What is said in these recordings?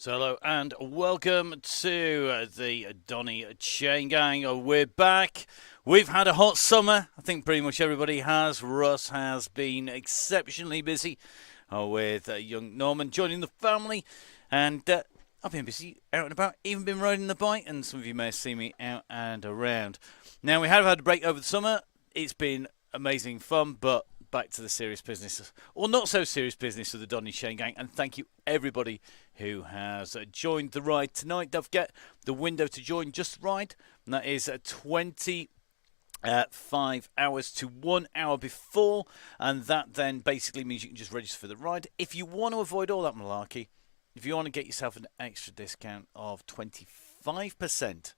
So hello and welcome to the Donny Chaingang. We're back. We've had a hot summer. I think pretty much everybody has. Russ has been exceptionally busy with young Norman joining the family. And I've been busy out and about, even been riding the bike. And some of you may have seen me out and around. Now, we have had a break over the summer. It's been amazing fun, but back to the serious business, or not so serious business of the Donny Chaingang. And thank you, everybody who has joined the ride tonight. Don't forget the window to join just the ride, and that is 25 hours to 1 hour before, and that then basically means you can just register for the ride. If you want to avoid all that malarkey, if you want to get yourself an extra discount of 25%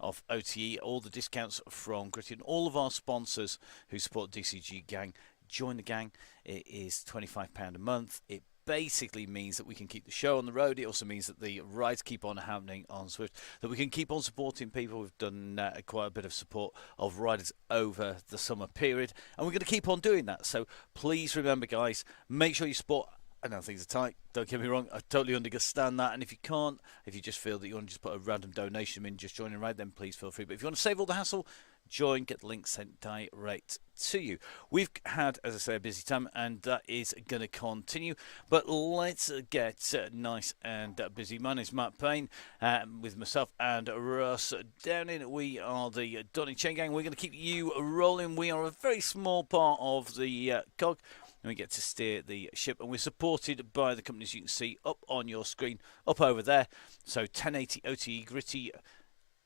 off OTE, all the discounts from Gritty and all of our sponsors who support DCG Gang, join the gang. It is £25 a month. It basically means that we can keep the show on the road. It also means that the rides keep on happening on Swift, that we can keep on supporting people. We've done quite a bit of support of riders over the summer period, and we're going to keep on doing that. So please remember, guys, make sure you support. I know things are tight, don't get me wrong, I totally understand that, and if you can't, if you just feel that you want to just put a random donation in, just join a ride, then please feel free. But if you want to save all the hassle, join, get the link sent direct to you. We've had, as I say, a busy time, and that is going to continue. But let's get nice and busy. My name's Matt Payne, with myself and Russ Downing. We are the Donny Chaingang. We're going to keep you rolling. We are a very small part of the cog, and we get to steer the ship, and we're supported by the companies you can see up on your screen, up over there. So 1080 OTE, Gritty,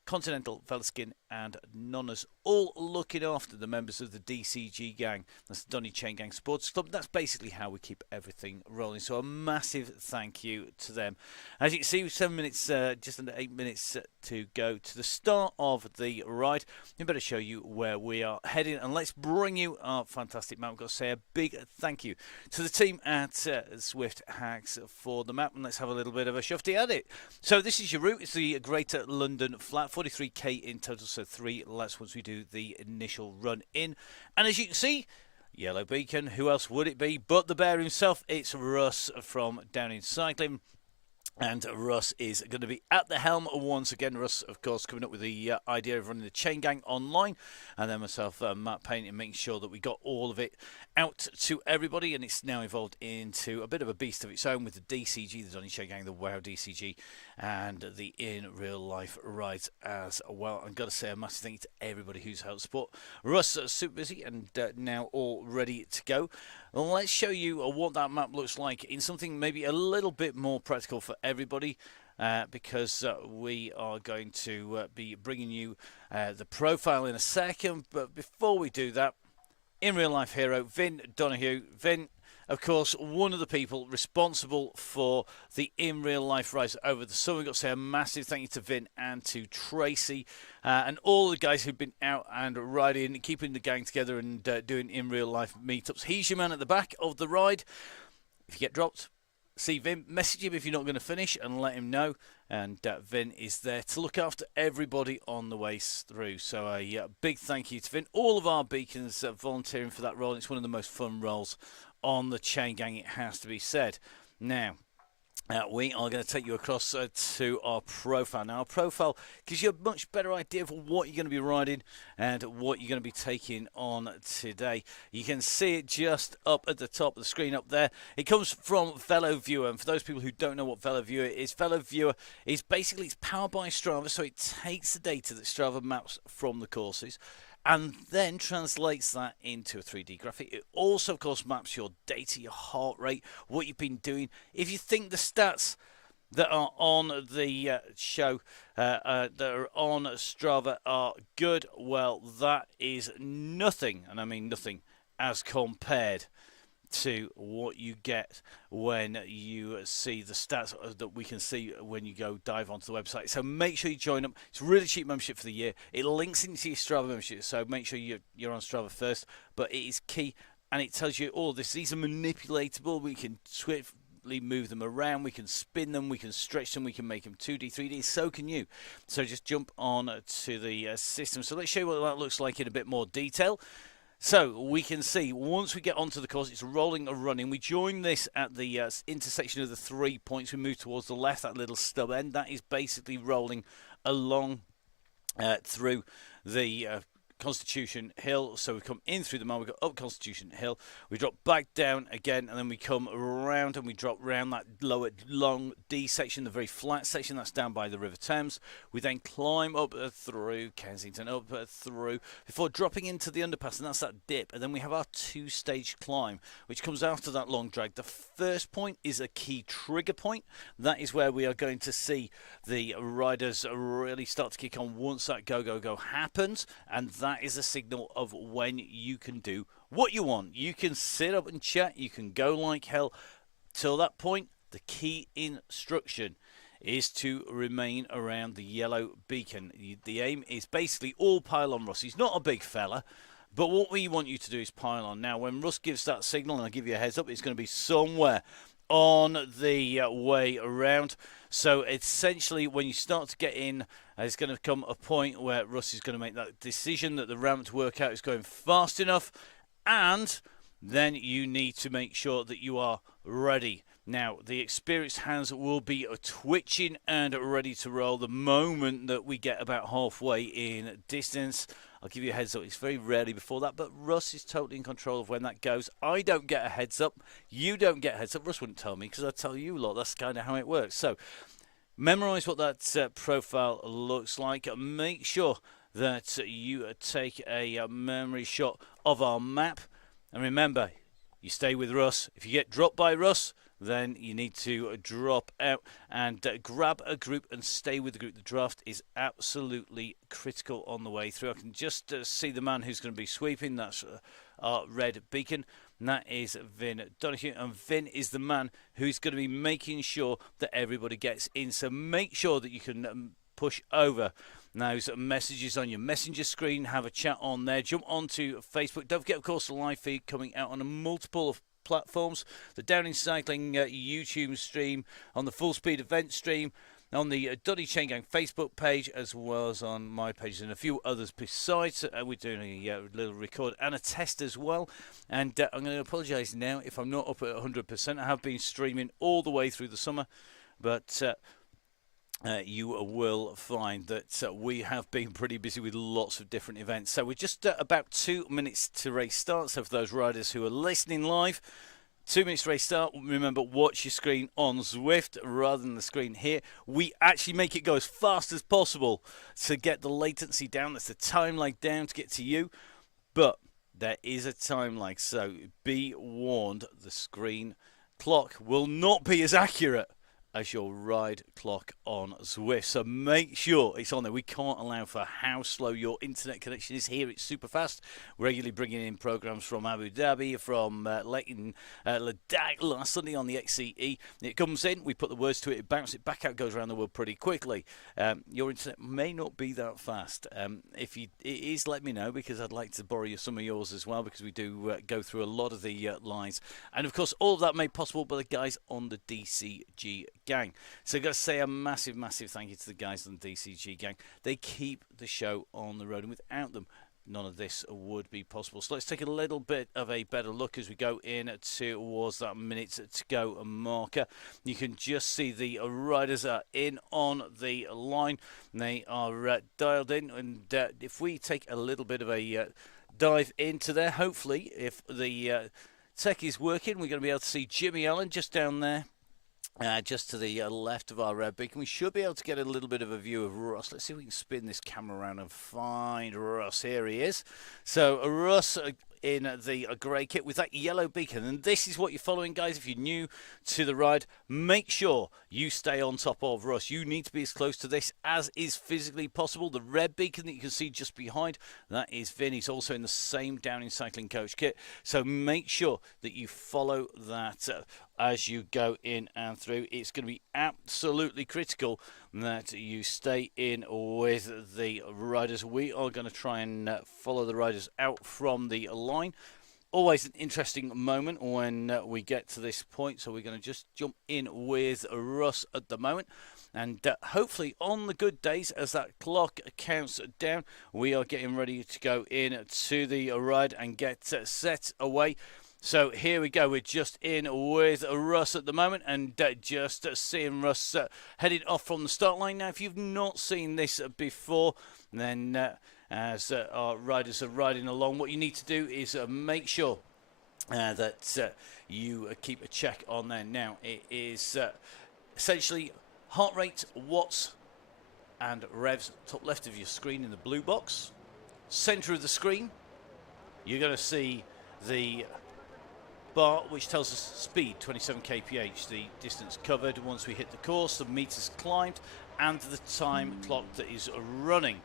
Continental, Velaskin and Nonnas, all looking after the members of the DCG gang. That's the Donny Chaingang Sports Club. That's basically how we keep everything rolling. So a massive thank you to them. As you can see, 7 minutes, just under 8 minutes to go to the start of the ride. We better show you where we are heading, and let's bring you our fantastic map. We've got to say a big thank you to the team at Swift Hacks for the map, and let's have a little bit of a shufty at it. So this is your route. It's the Greater London Flat, 43k in total, so 3 laps once we do the initial run in. And as you can see, yellow beacon, who else would it be but the bear himself? It's Russ from Downing Cycling. And Russ is going to be at the helm once again. Russ, of course, coming up with the idea of running the Chain Gang online. And then myself, Matt Payne, and making sure that we got all of it out to everybody. And it's now evolved into a bit of a beast of its own with the DCG, the Donny Chain Gang, the WoW DCG, and the in real life rides as well. I've got to say a massive thank you to everybody who's helped support. Russ, super busy and now all ready to go. Let's show you what that map looks like in something maybe a little bit more practical for everybody, because we are going to be bringing you the profile in a second. But before we do that, in real life hero Vin Donahue. Vin, of course, one of the people responsible for the in real life rise over the summer. We've got to say a massive thank you to Vin and to Tracy and all the guys who've been out and riding, keeping the gang together and doing in real life meetups. He's your man at the back of the ride. If you get dropped, see Vin, message him if you're not going to finish and let him know. And Vin is there to look after everybody on the way through. So a big thank you to Vin. All of our beacons volunteering for that role. It's one of the most fun roles on the Chain Gang, it has to be said. Now, we are going to take you across to our profile. Now, our profile gives you a much better idea of what you're going to be riding and what you're going to be taking on today. You can see it just up at the top of the screen up there. It comes from Velo Viewer, and for those people who don't know what Velo Viewer is, Velo Viewer is basically it's powered by Strava, so it takes the data that Strava maps from the courses and then translates that into a 3D graphic. It also, of course, maps your data, your heart rate, what you've been doing. If you think the stats that are on the show, that are on Strava are good, well, that is nothing, and I mean nothing, as compared to what you get when you see the stats that we can see when you go dive onto the website. So make sure you join up. It's a really cheap membership for the year. It links into your Strava membership, so make sure you're on Strava first. But it is key, and it tells you all this. These are manipulatable. We can swiftly move them around. We can spin them. We can stretch them. We can make them 2D, 3D. So can you. So just jump on to the system. So let's show you what that looks like in a bit more detail. So we can see once we get onto the course, it's rolling or running. We join this at the intersection of the 3 points. We move towards the left, that little stub end. That is basically rolling along through the Constitution Hill. So we come in through the mile, we go up Constitution Hill, we drop back down again, and then we come around and we drop round that lower long D section, the very flat section that's down by the River Thames. We then climb up through Kensington, up through, before dropping into the underpass, and that's that dip. And then we have our two-stage climb, which comes after that long drag. The first point is a key trigger point. That is where we are going to see the riders really start to kick on once that go happens, and that is a signal of when you can do what you want. You can sit up and chat, you can go like hell. Till that point, the key instruction is to remain around the yellow beacon. The aim is basically all pile on Russ. He's not a big fella, but what we want you to do is pile on. Now, when Russ gives that signal, and I'll give you a heads up, it's going to be somewhere on the way around. So essentially, when you start to get in, there's going to come a point where Russ is going to make that decision that the ramped workout is going fast enough, and then you need to make sure that you are ready. Now, the experienced hands will be twitching and ready to roll the moment that we get about halfway in distance. I'll give you a heads up. It's very rarely before that, but Russ is totally in control of when that goes. I don't get a heads up. You don't get a heads up. Russ wouldn't tell me because I tell you a lot. That's kind of how it works. So, memorize what that profile looks like. Make sure that you take a memory shot of our map. And remember, you stay with Russ. If you get dropped by Russ, then you need to drop out and grab a group and stay with the group. The draft is absolutely critical on the way through. I can just see the man who's going to be sweeping. That's our red beacon, and that is Vin Donny. And Vin is the man who's going to be making sure that everybody gets in. So make sure that you can push over those messages on your messenger screen. Have a chat on there. Jump onto Facebook. Don't forget, of course, the live feed coming out on a multiple of platforms, the Down in Cycling YouTube stream, on the Full Speed event stream, on the Donny Chaingang Facebook page, as well as on my page and a few others besides. We're doing a little record and a test as well, and I'm going to apologise now if I'm not up at 100%. I have been streaming all the way through the summer, but you will find that we have been pretty busy with lots of different events. So we're just about 2 minutes to race start. So for those riders who are listening live, 2 minutes to race start. Remember, watch your screen on Zwift rather than the screen here. We actually make it go as fast as possible to get the latency down. That's the time lag down to get to you. But there is a time lag, so be warned. The screen clock will not be as accurate as your ride clock on Zwift. So make sure it's on there. We can't allow for how slow your internet connection is here. It's super fast. We're regularly bringing in programs from Abu Dhabi, from Leighton, Ladakh last Sunday on the XCE. It comes in, we put the words to it, it bounces it back out, goes around the world pretty quickly. Your internet may not be that fast. If it is, let me know, because I'd like to borrow some of yours as well, because we do go through a lot of the lines. And of course, all of that made possible by the guys on the DCG gang. So I've got to say a massive, massive thank you to the guys on the DCG gang. They keep the show on the road, and without them, none of this would be possible. So let's take a little bit of a better look as we go in towards that minute to go marker. You can just see the riders are in on the line. They are dialed in, and if we take a little bit of a dive into there, hopefully, if the tech is working, we're going to be able to see Jimmy Allen just down there. Just to the left of our red beacon. We should be able to get a little bit of a view of Russ. Let's see if we can spin this camera around and find Russ. Here he is. So Russ in the grey kit with that yellow beacon. And this is what you're following, guys. If you're new to the ride, make sure you stay on top of Russ. You need to be as close to this as is physically possible. The red beacon that you can see just behind, that is Vin. He's also in the same Down in Cycling coach kit. So make sure that you follow that as you go in and through. It's going to be absolutely critical that you stay in with the riders. We are going to try and follow the riders out from the line. always an interesting moment when we get to this point. So we're going to just jump in with Russ at the moment. And hopefully on the good days, as that clock counts down, we are getting ready to go in to the ride and get set away. So here we go. We're just in with Russ at the moment, and just seeing Russ heading off from the start line. Now, if you've not seen this before, then as our riders are riding along, what you need to do is make sure that you keep a check on there. Now, it is essentially heart rate, watts, and revs. Top left of your screen in the blue box. Center of the screen, you're going to see the bar which tells us speed, 27 kph, the distance covered once we hit the course, the meters climbed, and the time clock that is running.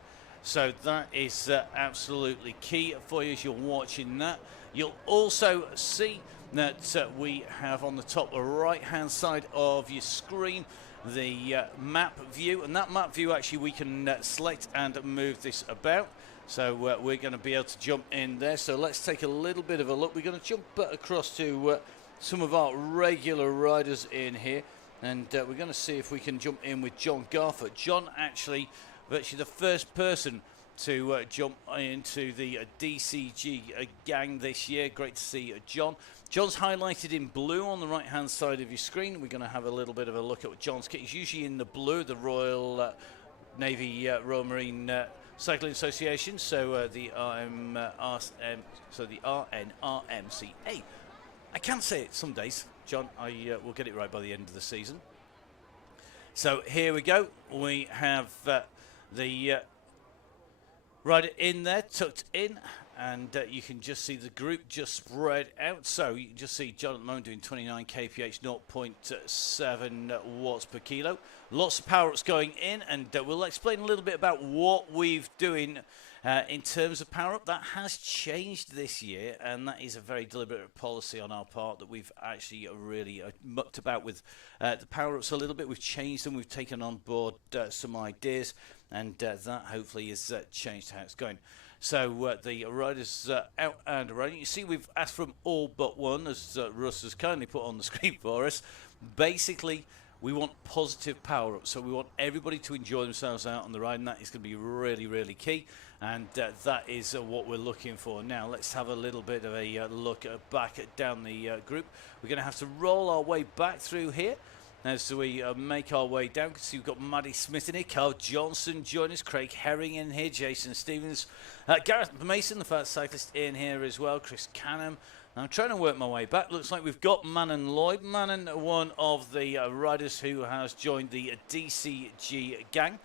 So that is absolutely key for you as you're watching that. You'll also see that we have on the top right hand side of your screen the map view, and that map view actually we can select and move this about. So we're going to be able to jump in there. So let's take a little bit of a look. We're going to jump across to some of our regular riders in here, and we're going to see if we can jump in with John Garford. John actually virtually the first person to jump into the DCG gang this year. Great to see John. John's highlighted in blue on the right hand side of your screen. We're going to have a little bit of a look at John's kit. He's usually in the blue, the Royal Navy Royal Marine Cycling Association, so the RNRMCA. I can say it some days, John. I will get it right by the end of the season. So here we go. We have the rider in there, tucked in, and you can just see the group just spread out. So you can just see John at the moment doing 29 kph, 0.7 watts per kilo. Lots of power-ups going in, and we'll explain a little bit about what we've doing in terms of power-up. That has changed this year, and that is a very deliberate policy on our part that we've actually really mucked about with the power-ups a little bit. We've changed them. We've taken on board some ideas, and that hopefully has changed how it's going. So the riders out and around. You see we've asked from all but one, as Russ has kindly put on the screen for us. Basically, we want positive power-ups, so we want everybody to enjoy themselves out on the ride, and that is going to be really, really key, and that is what we're looking for. Now, let's have a little bit of a look back down the group. We're going to have to roll our way back through here as we make our way down. You can see we've got Maddie Smith in here, Carl Johnson joining us, Craig Herring in here, Jason Stevens, Gareth Mason, the fast cyclist, in here as well, Chris Canham. I'm trying to work my way back. Looks like we've got Manon Lloyd. Manon, one of the riders who has joined the DCG gang.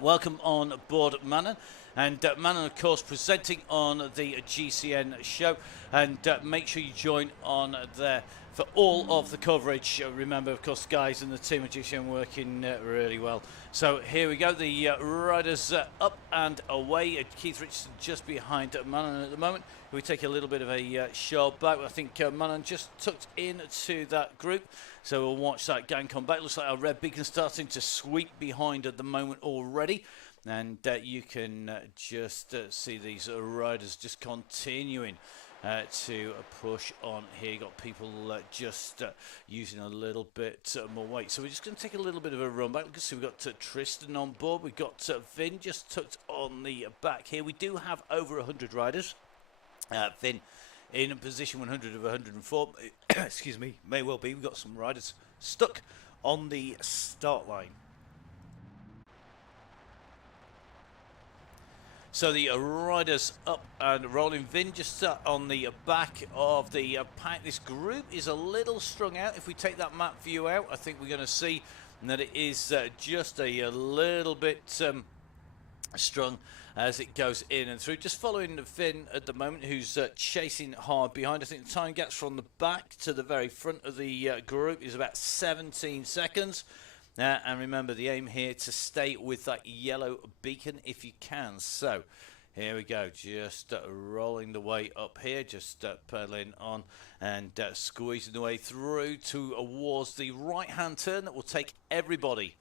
Welcome on board, Manon. And Manon, of course, presenting on the GCN show. And make sure you join on there for all of the coverage. Remember, of course, the guys and the team at GCN working really well. So here we go. The riders up and away. Keith Richardson just behind Manon at the moment. We take a little bit of a shot back. I think Manon just tucked into that group. So we'll watch that gang come back. Looks like our red beacon starting to sweep behind at the moment already. And you can just see these riders just continuing to push on here. You've got people just using a little bit more weight. So we're just going to take a little bit of a run back. You can see we've got Tristan on board. We've got Vin just tucked on the back here. We do have over 100 riders. Vin in position 100 of 104. Excuse me, may well be. We've got some riders stuck on the start line. So the riders up and rolling. Vin just on the back of the pack. This group is a little strung out. If we take that map view out, I think we're going to see that it is just a little bit strung as it goes in and through. Just following Finn at the moment, who's chasing hard behind. I think the time gaps from the back to the very front of the group is about 17 seconds. And remember, the aim here to stay with that yellow beacon if you can. So here we go, just rolling the way up here, just pedaling on and squeezing the way through towards the right-hand turn that will take everybody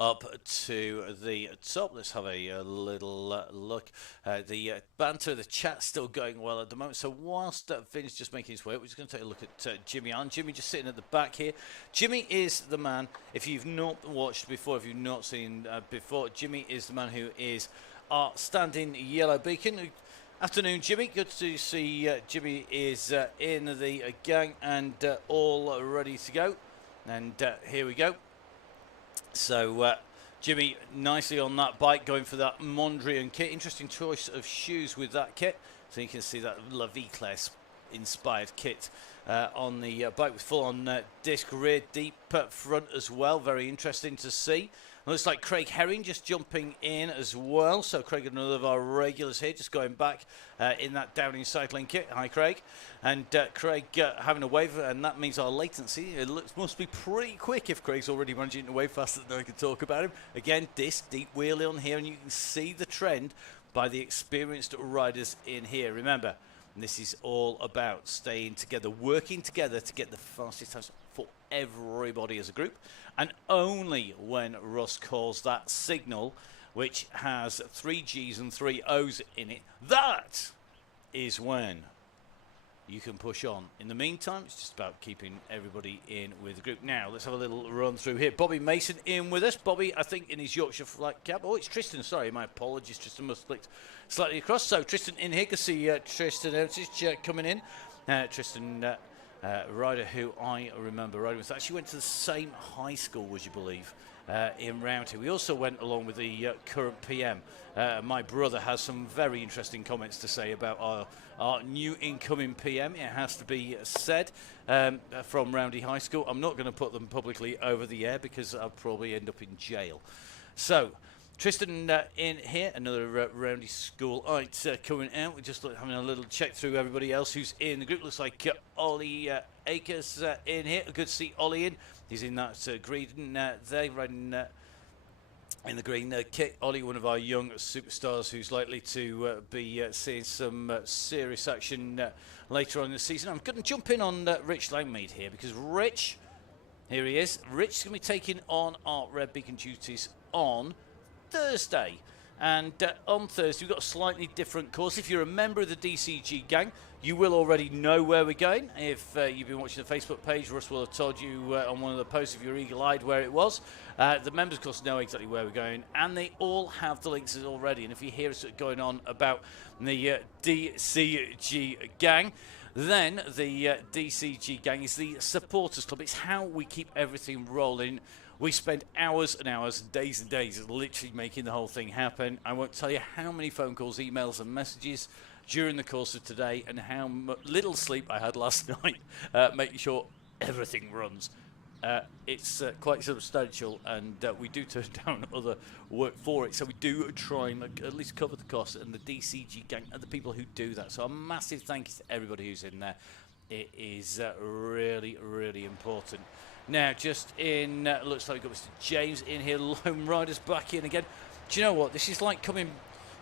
up to the top. Let's have a little look. The banter, the chat's still going well at the moment. So whilst Vin's just making his way up, we're just going to take a look at Jimmy on. Jimmy just sitting at the back here. Jimmy is the man. If you've not watched before, if you've not seen before, Jimmy is the man who is our standing yellow beacon. Afternoon, Jimmy. Good to see Jimmy is in the gang and all ready to go. And here we go. So Jimmy nicely on that bike, going for that Mondrian kit. Interesting choice of shoes with that kit. So you can see that La Vie Claire inspired kit on the bike with full-on disc rear, deep front as well. Very interesting to see. Looks like Craig Herring just jumping in as well. So Craig, another of our regulars here, just going back in that Downing cycling kit. Hi, Craig. And Craig having a wave, and that means our latency must be pretty quick if Craig's already managing to wave faster than I can talk about him. Again, disc deep wheel on here, and you can see the trend by the experienced riders in here. Remember, this is all about staying together, working together to get the fastest times for everybody as a group. And only when Russ calls that signal, which has 3 G's and 3 O's in it, that is when you can push on. In the meantime, it's just about keeping everybody in with the group. Now, let's have a little run through here. Bobby Mason in with us. Bobby, I think, in his Yorkshire flat cap. Oh, it's Tristan. Sorry, my apologies. Tristan must have clicked slightly across. So, Tristan in here. Can see Tristan Outage coming in. Tristan, rider who I remember riding with. Actually went to the same high school, would you believe, in Roundhay. We also went along with the current PM. My brother has some very interesting comments to say about our new incoming PM, it has to be said, from Roundhay High School. I'm not going to put them publicly over the air because I'll probably end up in jail. So, Tristan in here, another Roundhay school coming out. We're just having a little check through everybody else who's in the group. Looks like Ollie Akers in here. Good to see Ollie in. He's in that green there, riding in the green kit. Ollie, one of our young superstars who's likely to be seeing some serious action later on in the season. I'm going to jump in on Rich Langmead here because Rich, here he is. Rich is going to be taking on our Red Beacon duties on Thursday. And on Thursday, we've got a slightly different course. If you're a member of the DCG gang, you will already know where we're going. If you've been watching the Facebook page, Russ will have told you on one of the posts, if you're eagle-eyed, where it was. The members, of course, know exactly where we're going, and they all have the links already. And if you hear us going on about the DCG gang, then the DCG gang is the supporters club. It's how we keep everything rolling. We spend hours and hours, days and days, literally making the whole thing happen. I won't tell you how many phone calls, emails and messages during the course of today and how little sleep I had last night making sure everything runs. It's quite substantial, and we do turn down other work for it. So we do try and at least cover the cost, and the DCG gang are the people who do that. So a massive thank you to everybody who's in there. It is really, really important. Now, just in, looks like we've got Mr. James in here, Lone Riders back in again. Do you know what? This is like coming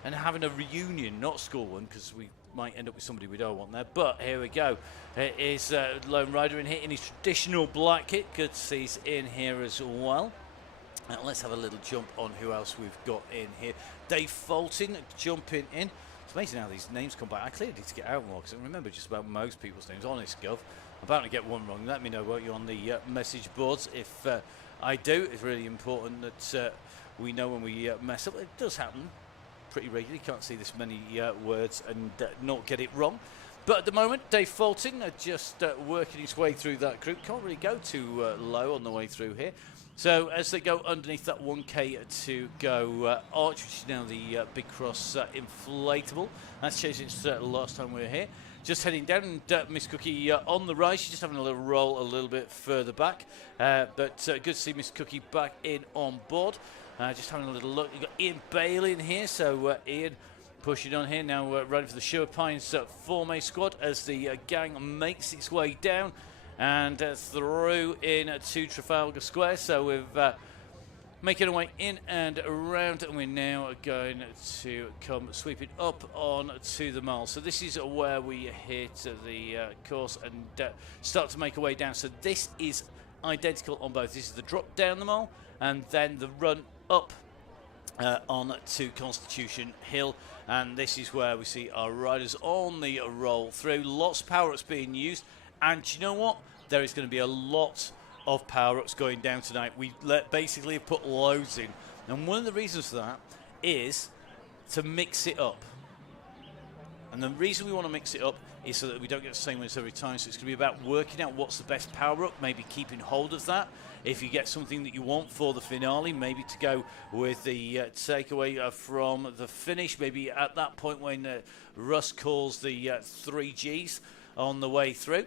and having a reunion, not a school one, because we might end up with somebody we don't want there. But here we go. It is Lone Rider in here in his traditional black kit. Good to see he's in here as well. Let's have a little jump on who else we've got in here. Dave Fulton jumping in. It's amazing how these names come back. I clearly need to get out more because I remember just about most people's names. Honest, Gov. I'm about to get one wrong. Let me know, won't you, on the message boards if I do. It's really important that we know when we mess up. It does happen pretty regularly. Can't see this many words and not get it wrong. But at the moment, Dave Fulton just working his way through that group. Can't really go too low on the way through here. So as they go underneath that 1K to go arch, which is now the Big Cross inflatable. That's changed since the last time we were here. Just heading down, and Miss Cookie on the right. She's just having a little roll a little bit further back. But good to see Miss Cookie back in on board. Just having a little look. You've got Ian Bailey in here. So Ian pushing on here now, ready for the Sure Pines Forme squad as the gang makes its way down and through in to Trafalgar Square. So we've making our way in and around, and we're now going to come sweeping up on to the mall. So this is where we hit the course and start to make our way down. So this is identical on both. This is the drop down the mole, and then the run up on to Constitution Hill, and this is where we see our riders on the roll through. Lots of power-ups being used, and you know what? There is going to be a lot of power-ups going down tonight. We basically have put loads in, and one of the reasons for that is to mix it up. And the reason we want to mix it up is so that we don't get the same ones every time. So it's going to be about working out what's the best power-up, maybe keeping hold of that. If you get something that you want for the finale, maybe to go with the takeaway from the finish, maybe at that point when Russ calls the 3Gs on the way through.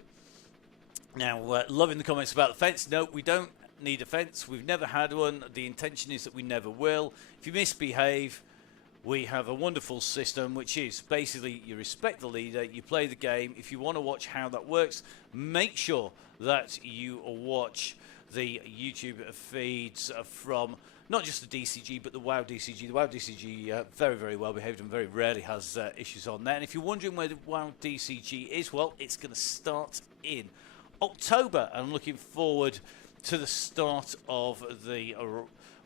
Now, loving the comments about the fence. No, we don't need a fence. We've never had one. The intention is that we never will. If you misbehave, we have a wonderful system, which is basically you respect the leader, you play the game. If you want to watch how that works, make sure that you watch the YouTube feeds from not just the DCG, but the WoW DCG. The WoW DCG, very, very well behaved and very rarely has issues on there. And if you're wondering where the WoW DCG is, well, it's going to start in October. I'm looking forward to the start of the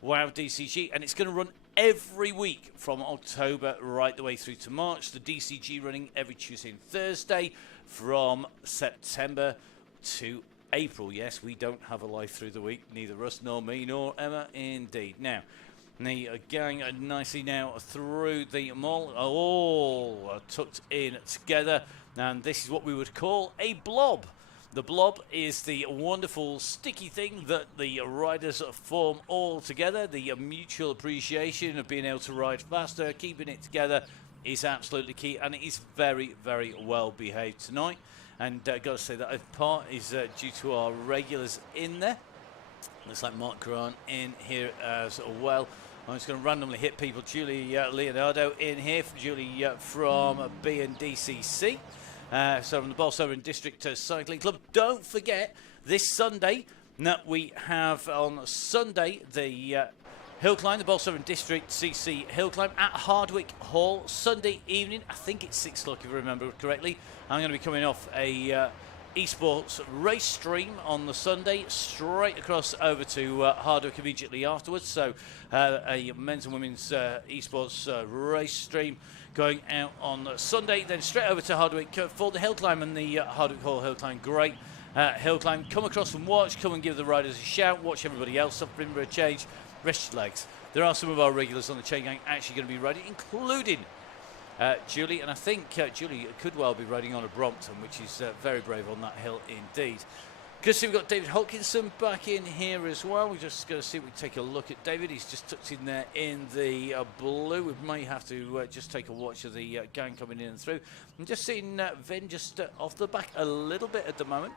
WoW DCG, and it's going to run every week from October right the way through to March. The DCG running every Tuesday and Thursday from September to April. Yes, we don't have a life through the week, neither Russ nor me nor Emma indeed. Now, the gang are nicely now through the mall, all tucked in together, and this is what we would call a blob. The blob is the wonderful sticky thing that the riders form all together. The mutual appreciation of being able to ride faster, keeping it together is absolutely key, and it is very, very well behaved tonight. And got to say that part is due to our regulars in there. Looks like Mark Grant in here as well. I'm just going to randomly hit people. Julie Leonardo in here. Julie from BNDCC. So from the Bolsover District Cycling Club. Don't forget, this Sunday, that we have on Sunday the hill climb, the Bolsover District CC hill climb at Hardwick Hall, Sunday evening. I think it's 6 o'clock if I remember correctly. I'm going to be coming off a esports race stream on the Sunday, straight across over to Hardwick immediately afterwards. So a men's and women's esports race stream going out on Sunday, then straight over to Hardwick for the hill climb and the Hardwick Hall hill climb. Great hill climb. Come across and watch. Come and give the riders a shout. Watch everybody else up for a change. Rest your legs. There are some of our regulars on the Chaingang actually going to be riding, including Julie, and I think Julie could well be riding on a Brompton, which is very brave on that hill indeed. Good to see we've got David Hodkinson back in here as well. We're just going to see if we can take a look at David. He's just tucked in there in the blue. We may have to just take a watch of the gang coming in and through. I'm just seeing Vin just off the back a little bit at the moment.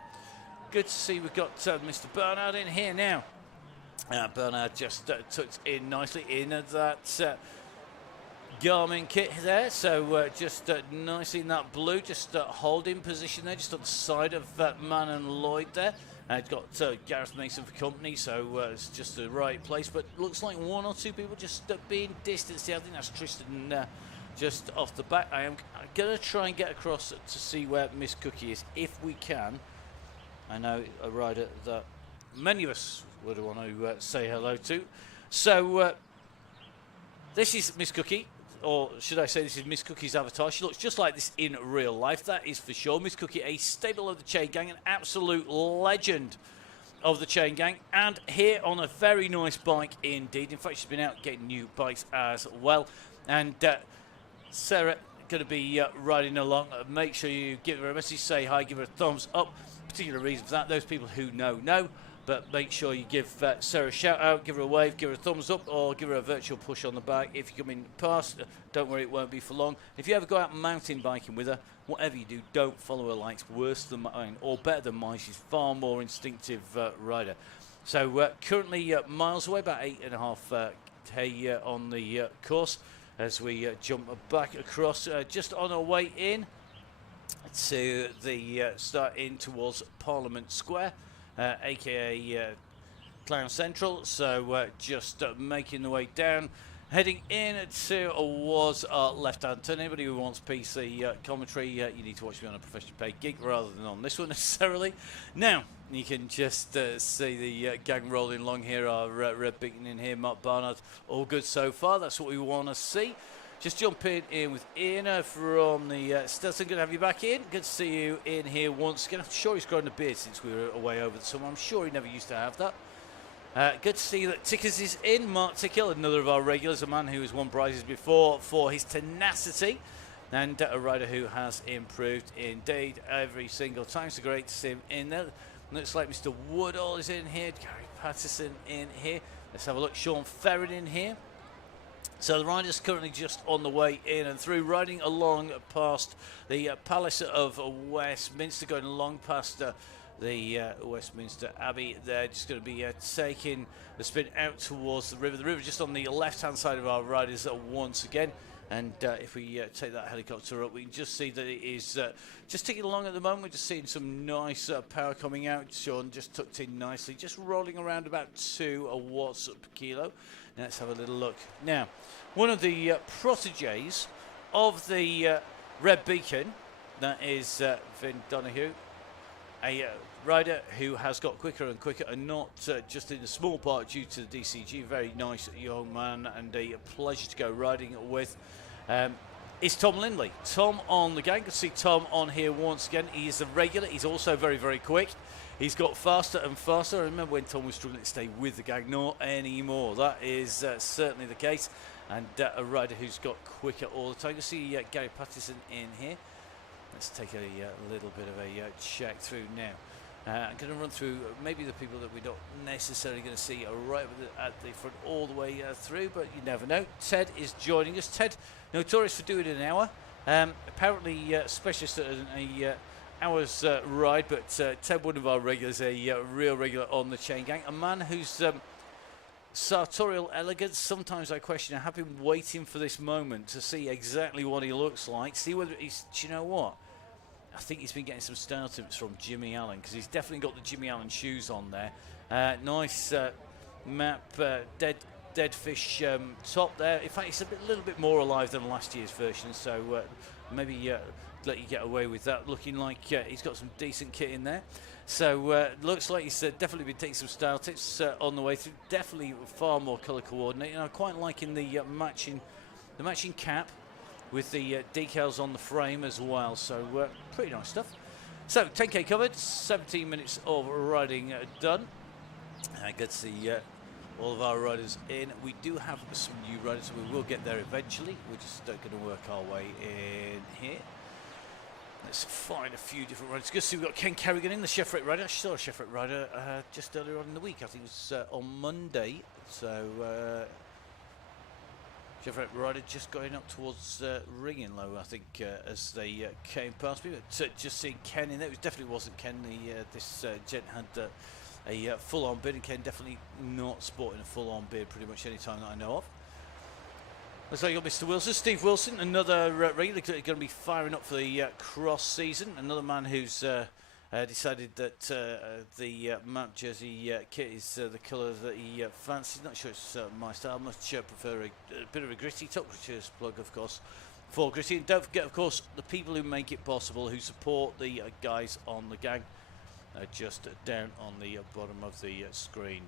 Good to see we've got Mr. Bernard in here now. Bernard just tucked in nicely in that Garmin kit there, so just nicely in that blue, just holding position there, just on the side of Man and Lloyd there. It's got Gareth Mason for company, so it's just the right place, but looks like 1 or 2 people just being distanced here. I think that's Tristan just off the back. I'm going to try and get across to see where Miss Cookie is, if we can. I know a rider that many of us would want to say hello to. So this is Miss Cookie, or should I say this is Miss Cookie's avatar. She looks just like this in real life, that is for sure. Miss Cookie, a staple of the Chaingang, an absolute legend of the Chaingang, and here on a very nice bike indeed. In fact, she's been out getting new bikes as well. And Sarah going to be riding along. Make sure you give her a message, say hi, give her a thumbs up. Particular reason for that, those people who know. But make sure you give Sarah a shout out, give her a wave, give her a thumbs up, or give her a virtual push on the back. If you come in past, don't worry, it won't be for long. If you ever go out mountain biking with her, whatever you do, don't follow her likes. Worse than mine, or better than mine. She's far more instinctive rider. So currently miles away, about 8.5 K on the course, as we jump back across, just on our way in to the start in towards Parliament Square. aka Clown Central, so just making the way down, heading in towards our left-hand turn. Anybody who wants PC commentary, you need to watch me on a professional paid gig rather than on this one necessarily. Now, You can just see the gang rolling along here. Our Red Beacon in here, Mark Barnard. All good so far. That's what we want to see. Just jumping in with Ian from the Stilton. Good to have you back in. Good to see you in here once again. I'm sure he's grown a beard since we were away over the summer. I'm sure he never used to have that. Good to see that Tickers is in. Mark Tickle, another of our regulars, a man who has won prizes before for his tenacity. And a rider who has improved indeed every single time. So great to see him in there. Looks like Mr. Woodall is in here. Gary Patterson in here. Let's have a look. Sean Ferrin in here. So the rider's currently just on the way in and through, riding along past the Palace of Westminster, going along past the Westminster Abbey. They're just going to be taking the spin out towards the river. The river just on the left-hand side of our riders once again. And if we take that helicopter up, we can just see that it is just ticking along at the moment. We're just seeing some nice power coming out. Sean just tucked in nicely, just rolling around about 2 watts per kilo. Now let's have a little look. Now, one of the proteges of the Red Beacon, that is Vin Donahue, a rider who has got quicker and quicker, and not just in a small part due to the DCG. Very nice young man and a pleasure to go riding with. Is Tom Lindley. Tom on the gang. You can see Tom on here once again. He is a regular. He's also very, very quick. He's got faster and faster. I remember when Tom was struggling to stay with the gang. Not anymore. That is certainly the case. And a rider who's got quicker all the time. You can see Gary Patterson in here. Let's take a little bit of a check through now. I'm going to run through maybe the people that we're not necessarily going to see right at the front all the way through, but you never know. Ted is joining us. Ted, notorious for doing an hour. Apparently specialist at an hour's ride, but Ted, one of our regulars, a real regular on the Chaingang. A man whose sartorial elegance, sometimes I question. I have been waiting for this moment to see exactly what he looks like, see whether he's, do you know what? I think he's been getting some style tips from Jimmy Allen, because he's definitely got the Jimmy Allen shoes on there. Nice map, dead fish top there. In fact, it's a little bit more alive than last year's version, so maybe let you get away with that. Looking like he's got some decent kit in there. So looks like he's definitely been taking some style tips on the way through. Definitely far more colour coordinated. I'm quite liking the matching cap with the decals on the frame as well, so pretty nice stuff. So 10k covered, 17 minutes of riding done. Good to see all of our riders in. We do have some new riders, so we will get there eventually. We're just going to work our way in here. Let's find a few different riders. Good to see we've got Ken Kerrigan in, the Chevrolet rider. I saw a Chevrolet rider just earlier on in the week. I think it was on Monday. So Chevrolet rider just going up towards Ringing Low, I think, as they came past me. But just seeing Ken in there, it definitely wasn't Ken. This gent had a full-on beard, and Ken definitely not sporting a full-on beard pretty much any time that I know of. Looks like you got Mr. Wilson, Steve Wilson, another regular going to be firing up for the cross season. Another man who's decided that the map jersey kit is the colour that he fancies. Not sure it's my style. I much prefer a bit of a gritty top, which is plug, of course, for gritty. And don't forget, of course, the people who make it possible, who support the guys on the gang, just down on the bottom of the screen.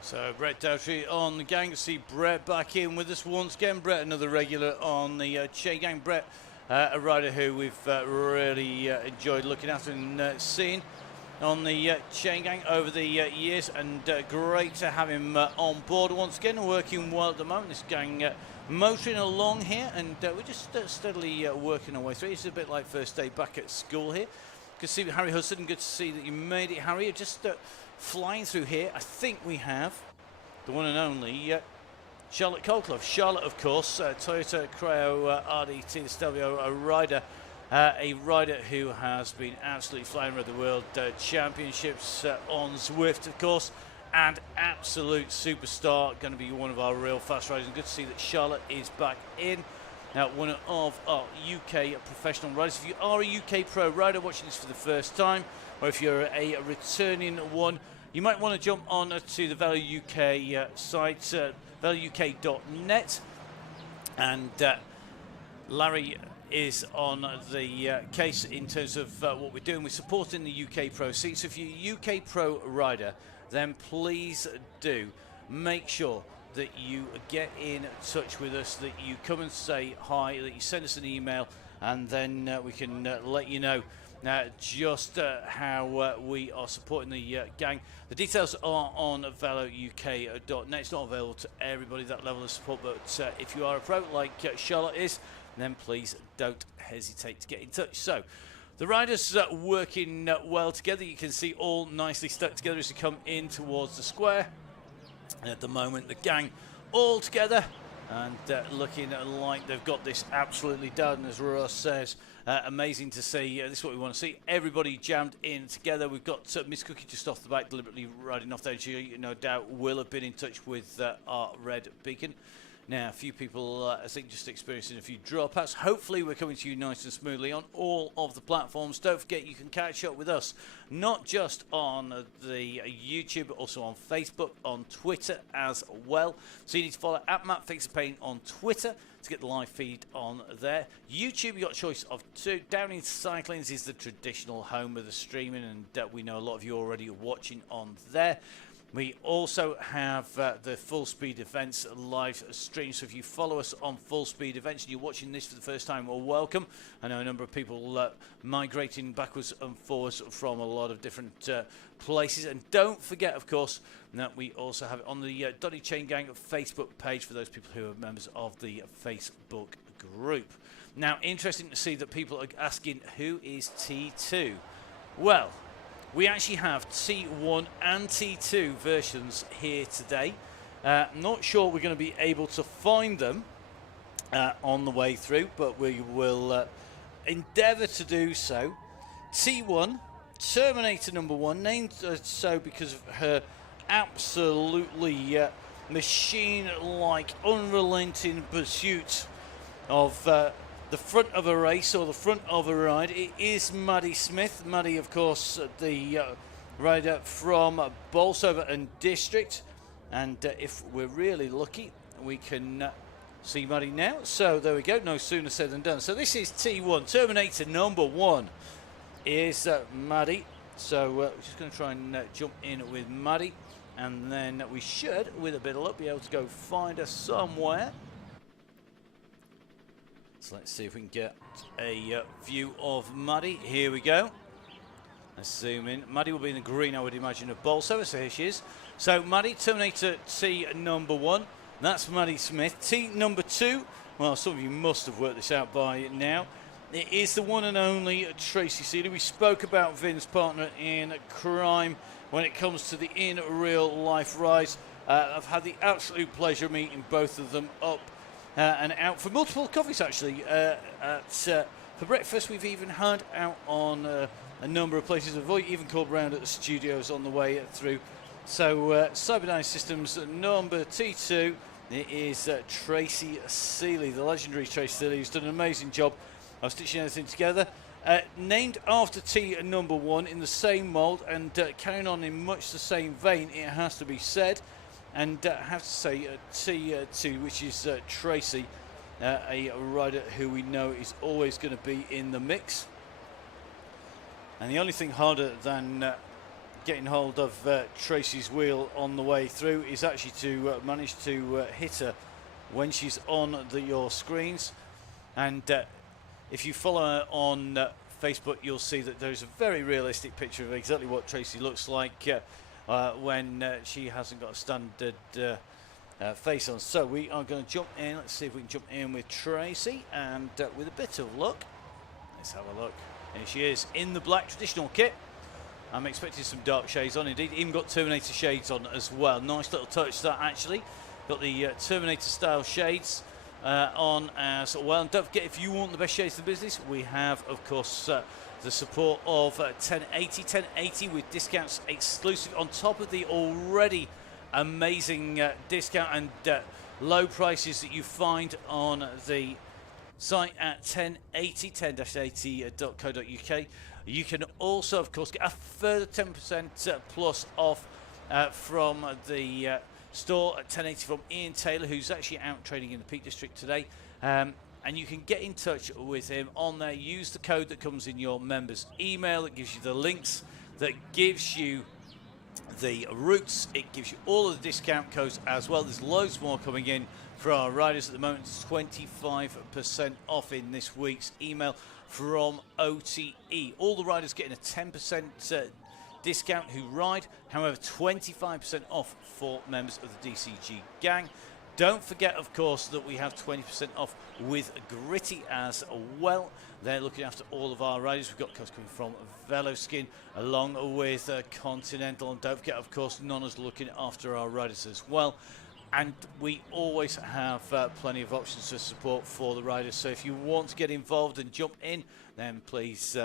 So Brett Dowtree on the gang. See Brett back in with us once again. Brett, another regular on the Chaingang. Brett, a rider who we've really enjoyed looking at and seeing on the Chaingang over the years, and great to have him on board once again, working well at the moment. This gang motoring along here, and we're just steadily working our way through. It's a bit like first day back at school here. Good to see Harry Hudson, good to see that you made it, Harry. Just flying through here, I think we have the one and only Charlotte Colclough. Charlotte, of course, Toyota Creo RDT, the Stelvio rider. A rider who has been absolutely flying around the world championships on Zwift, of course, and absolute superstar, going to be one of our real fast riders. And good to see that Charlotte is back in. Now, one of our UK professional riders. If you are a UK pro rider watching this for the first time, or if you're a returning one, you might want to jump on to the Value UK site, valueuk.net, and Larry is on the case in terms of what we're doing. We're supporting the UK Pro scene. So if you're a UK Pro rider, then please do make sure that you get in touch with us, that you come and say hi, that you send us an email, and then we can let you know just how we are supporting the gang. The details are on velouk.net. It's not available to everybody, that level of support, but if you are a pro like Charlotte is, then please don't hesitate to get in touch. So the riders working well together. You can see all nicely stuck together as you come in towards the square. And at the moment, the gang all together and looking like they've got this absolutely done, as Ross says. Amazing to see. This is what we want to see. Everybody jammed in together. We've got Miss Cookie just off the back, deliberately riding off there. She, no doubt, will have been in touch with our red beacon. Now, a few people, I think, just experiencing a few dropouts. Hopefully, we're coming to you nice and smoothly on all of the platforms. Don't forget, you can catch up with us, not just on the YouTube, but also on Facebook, on Twitter as well. So you need to follow @MattFixerPaint on Twitter to get the live feed on there. YouTube, you've got a choice of two. Downing Cyclings is the traditional home of the streaming, and we know a lot of you are already watching on there. We also have the Full Speed Events live stream. So if you follow us on Full Speed Events and you're watching this for the first time, well, welcome. I know a number of people migrating backwards and forwards from a lot of different places. And don't forget, of course, that we also have it on the Donny Chaingang Facebook page for those people who are members of the Facebook group. Now, interesting to see that people are asking, who is T2? Well, we actually have T1 and T2 versions here today. Not sure we're going to be able to find them on the way through, but we will endeavour to do so. T1, Terminator number 1, named so because of her absolutely machine-like, unrelenting pursuit of the front of a race or the front of a ride. It is Maddie Smith. Maddie, of course, the rider from Bolsover and District. And if we're really lucky, we can see Maddie now. So there we go. No sooner said than done. So this is T1. Terminator number 1 is Maddie. So we're just going to try and jump in with Maddie. And then we should, with a bit of luck, be able to go find her somewhere. So let's see if we can get a view of Maddie. Here we go. Let's zoom in. Maddie will be in the green, I would imagine, of Bolsover. So here she is. So Maddie, Terminator T number 1. That's Maddie Smith. T number 2. Well, some of you must have worked this out by now. It is the one and only Tracy Seeley. We spoke about Vin's partner in crime when it comes to the in real life rides. I've had the absolute pleasure of meeting both of them up and out for multiple coffees, actually. For breakfast, we've even had out on a number of places. I've even called around at the studios on the way through. So, Cyberdyne Systems number T2. It is Tracy Seeley, the legendary Tracy Seeley, who's done an amazing job of stitching everything together. Named after T number 1 in the same mould and carrying on in much the same vein, it has to be said. And I have to say T2, which is Tracy, a rider who we know is always going to be in the mix. And the only thing harder than getting hold of Tracy's wheel on the way through is actually to manage to hit her when she's on your screens. And if you follow her on Facebook, you'll see that there's a very realistic picture of exactly what Tracy looks like when she hasn't got a standard face on. So we are going to jump in. Let's see if we can jump in with Tracy, and with a bit of luck, let's have a look. Here she is in the black traditional kit. I'm expecting some dark shades on, indeed. Even got Terminator shades on as well. Nice little touch that, actually. Got the Terminator style shades on as well. And don't forget, if you want the best shades in the business, we have, of course, the support of 1080 with discounts exclusive on top of the already amazing discount and low prices that you find on the site at 1080-80.co.uk. You can also, of course, get a further 10% plus off from the store at 1080 from Ian Taylor, who's actually out trading in the Peak District today. And you can get in touch with him on there. Use the code that comes in your members' email. That gives you the links, that gives you the routes, it gives you all of the discount codes as well. There's loads more coming in for our riders at the moment. It's 25% off in this week's email from OTE. All the riders getting a 10% discount who ride, however 25% off for members of the DCG gang. Don't forget, of course, that we have 20% off with Gritty as well. They're looking after all of our riders. We've got cars coming from Veloskin along with Continental. And don't forget, of course, Nonna's looking after our riders as well. And we always have plenty of options for support for the riders. So if you want to get involved and jump in, then please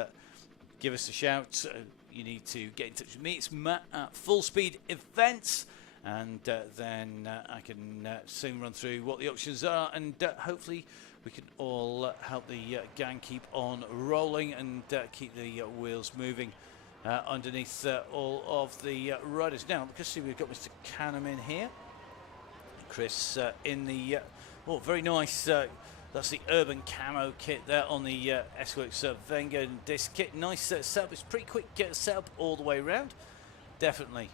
give us a shout. You need to get in touch with me. It's Matt at Full Speed Events. And then I can soon run through what the options are, and hopefully we can all help the gang keep on rolling and keep the wheels moving underneath all of the riders. Now, because see, we've got Mr. Canham in here, Chris in the very nice. That's the urban camo kit there on the S-Works Venga disc kit. Nice setup. It's pretty quick setup all the way around. Definitely.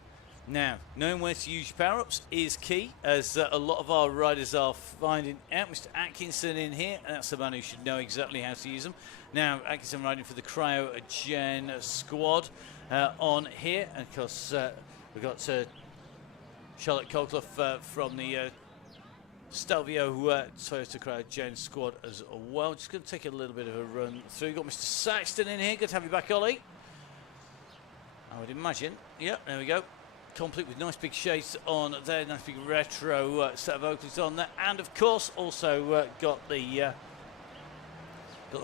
Now, knowing where to use your power-ups is key, as a lot of our riders are finding out. Mr. Atkinson in here, and that's the man who should know exactly how to use them. Now, Atkinson riding for the Cryogen squad on here. And of course, we've got Charlotte Colclough from the Stelvio Toyota Cryogen squad as well. Just going to take a little bit of a run through. We've got Mr. Saxton in here. Good to have you back, Ollie. I would imagine. Yep, there we go. Complete with nice big shades on there, nice big retro set of Oakleys on there, and of course also got the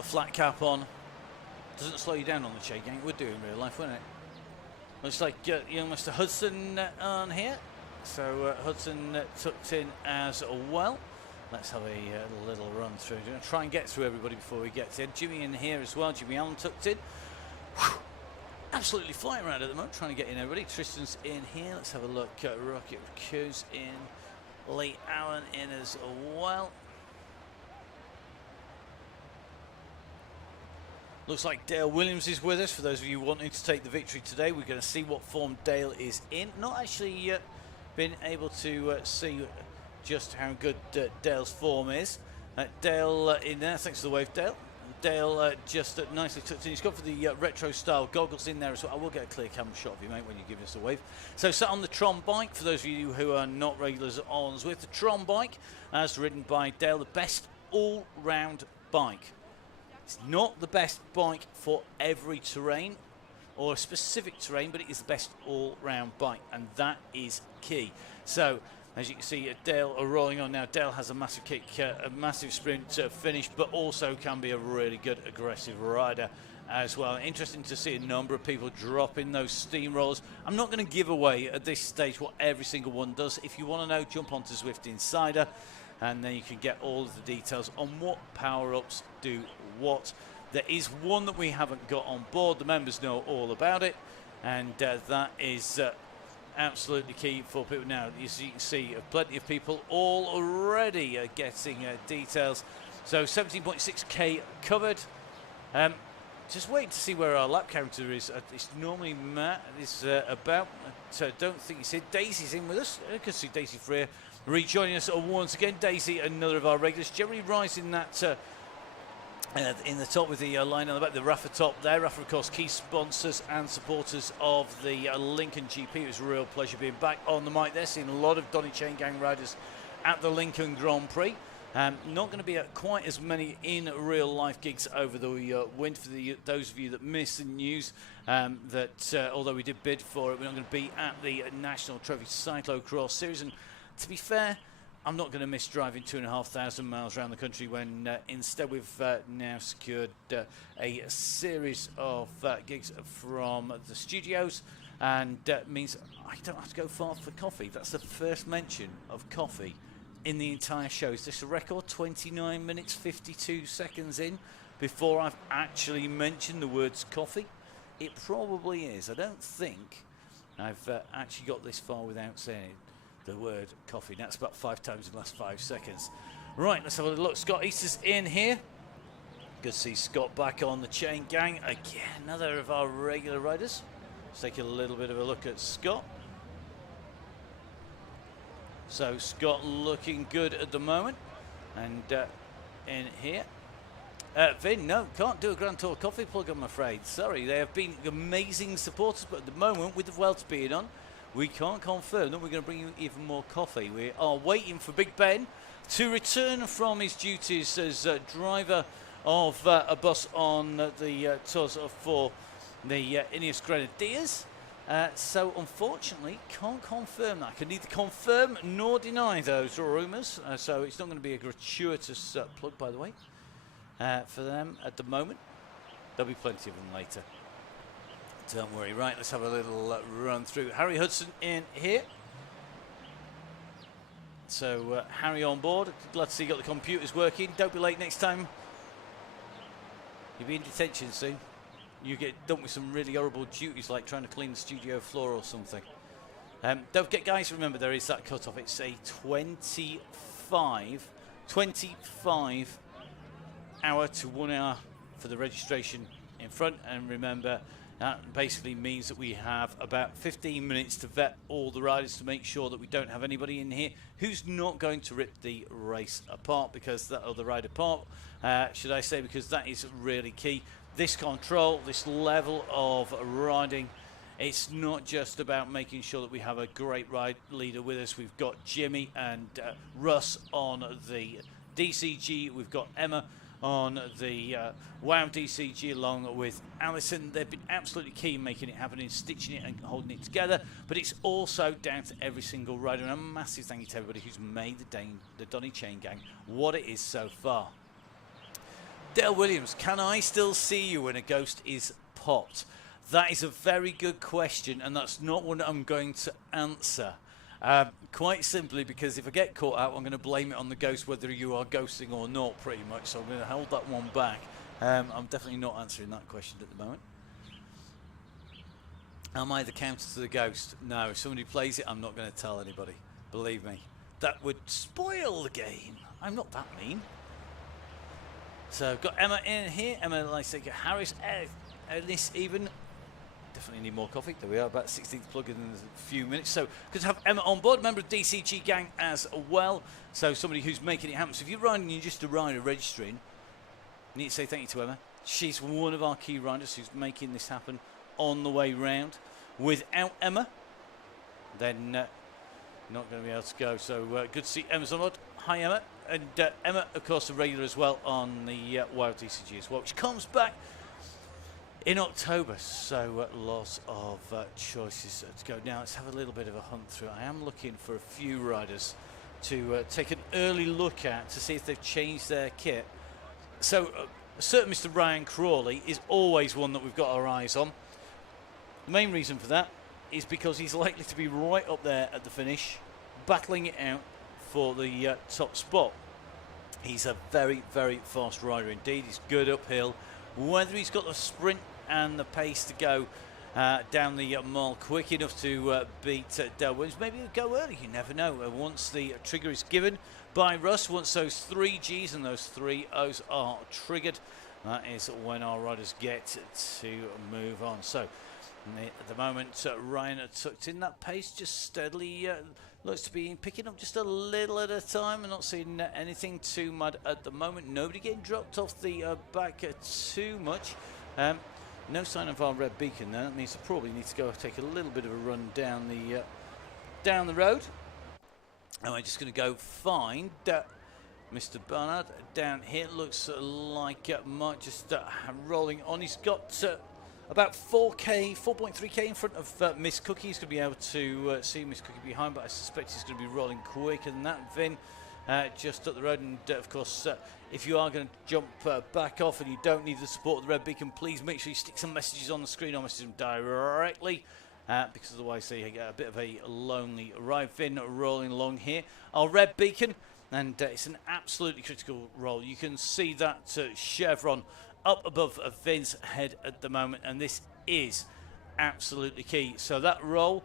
flat cap on. Doesn't slow you down on the Chaingang. It would do in real life, wouldn't it? Looks like young Mr. Hudson on here. So Hudson tucked in as well. Let's have a little run through. We're going to try and get through everybody before we get in. Jimmy in here as well. Jimmy Allen tucked in. Whew. Absolutely flying around at the moment, trying to get in everybody. Tristan's in here. Let's have a look. Rocket Q's in. Lee Allen in as well. Looks like Dale Williams is with us. For those of you wanting to take the victory today, we're going to see what form Dale is in. Not actually been able to see just how good Dale's form is. Dale in there. Thanks for the wave, Dale. Dale just nicely tucked in. He's got for the retro style goggles in there as well. I will get a clear camera shot of you, mate, when you give us a wave. So sat on the Tron bike, for those of you who are not regulars on with the Tron bike, as ridden by Dale, the best all-round bike. It's not the best bike for every terrain or a specific terrain, but it is the best all-round bike, and that is key. So as you can see, Dale are rolling on now. Dale has a massive kick, a massive sprint finish, but also can be a really good aggressive rider as well. Interesting to see a number of people dropping those steamrollers. I'm not going to give away at this stage what every single one does. If you want to know, jump onto Zwift Insider, and then you can get all of the details on what power-ups do what. There is one that we haven't got on board. The members know all about it, and that is absolutely key for people. Now, as you can see, plenty of people already getting details. So 17.6k covered. Just waiting to see where our lap counter is. It's normally Matt is about. So don't think he's here. Daisy's in with us. I can see Daisy Freer rejoining us once again. Daisy, another of our regulars, generally rising that in the top with the line on the back, the Rafa top there. Rafa, of course, key sponsors and supporters of the Lincoln GP. It was a real pleasure being back on the mic there, seeing a lot of Donny Chaingang riders at the Lincoln Grand Prix. Not going to be quite as many in real life gigs over the winter for those of you that missed the news that although we did bid for it, we're not going to be at the National Trophy Cyclocross Series. And to be fair, I'm not going to miss driving 2,500 miles around the country when instead we've now secured a series of gigs from the studios, and means I don't have to go far for coffee. That's the first mention of coffee in the entire show. Is this a record? 29 minutes 52 seconds in before I've actually mentioned the words coffee? It probably is. I don't think I've actually got this far without saying the word coffee. That's about 5 times in the last 5 seconds. Right, let's have a look. Scott Easter's in here. Good to see Scott back on the Chaingang. Again, another of our regular riders. Let's take a little bit of a look at Scott. So Scott looking good at the moment. And in here. Vin, no, can't do a Grand Tour coffee plug, I'm afraid. Sorry, they have been amazing supporters, but at the moment, with the Vuelta being on, we can't confirm that we're going to bring you even more coffee. We are waiting for Big Ben to return from his duties as driver of a bus on the tours for the Ineos Grenadiers. So unfortunately, can't confirm that. I can neither confirm nor deny those rumours. So it's not going to be a gratuitous plug, by the way, for them at the moment. There'll be plenty of them later. Don't worry. Right, let's have a little run through. Harry Hudson in here. So Harry on board. Glad to see you got the computers working. Don't be late next time. You'll be in detention soon. You get done with some really horrible duties like trying to clean the studio floor or something. Don't forget, guys, remember there is that cut-off. It's a 25 hour to 1 hour for the registration in front. And remember, that basically means that we have about 15 minutes to vet all the riders to make sure that we don't have anybody in here who's not going to rip the race apart, because that other ride apart, should I say, because that is really key. This control, this level of riding, it's not just about making sure that we have a great ride leader with us. We've got Jimmy and Russ on the DCG. We've got Emma on the WOW DCG along with Alison. They've been absolutely key in making it happen, in stitching it and holding it together, but it's also down to every single rider, and a massive thank you to everybody who's made the Donny Chaingang what it is so far. Dale Williams, can I still see you when a ghost is popped? That is a very good question, and that's not one I'm going to answer. Quite simply because if I get caught out, I'm going to blame it on the ghost, whether you are ghosting or not, pretty much. So I'm going to hold that one back. I'm definitely not answering that question at the moment. Am I the counter to the ghost? No, if somebody plays it, I'm not going to tell anybody. Believe me. That would spoil the game. I'm not that mean. So I've got Emma in here. Emma Lysaker Harris. Ellis even. Definitely need more coffee. There we are, about 16th plug in a few minutes. So good to have Emma on board, member of DCG Gang as well. So somebody who's making it happen. So if you're riding and you're just a rider registering, I need to say thank you to Emma. She's one of our key riders who's making this happen on the way round. Without Emma, then not going to be able to go. So good to see Emma's on board. Hi, Emma. And Emma, of course, a regular as well on the Wild DCG as well, which comes back in October. So lots of choices to go. Now let's have a little bit of a hunt through. I am looking for a few riders to take an early look at to see if they've changed their kit. So a certain Mr. Ryan Crawley is always one that we've got our eyes on. The main reason for that is because he's likely to be right up there at the finish, battling it out for the top spot. He's a very, very fast rider indeed. He's good uphill. Whether he's got the sprint and the pace to go down the mile quick enough to beat Dale Williams, maybe he'll go early. You never know. Once the trigger is given by Russ, once those 3 Gs and those 3 Os are triggered, that is when our riders get to move on. So at the moment, Ryan tucked in that pace, just steadily Looks to be picking up just a little at a time. I'm not seeing anything too mad at the moment. Nobody getting dropped off the back too much. No sign of our red beacon there. That means I probably need to go take a little bit of a run down the road. And we're just going to go find Mr. Barnard down here. Looks like Mark just rolling on. He's got about 4.3k in front of Miss Cookie. He's going to be able to see Miss Cookie behind, but I suspect he's going to be rolling quicker than that. Vin just up the road, and of course, if you are going to jump back off and you don't need the support of the red beacon, please make sure you stick some messages on the screen or message them directly, because otherwise they get a bit of a lonely ride. Vin rolling along here. Our red beacon, and it's an absolutely critical role. You can see that chevron up above Vin's head at the moment, and this is absolutely key. So that role,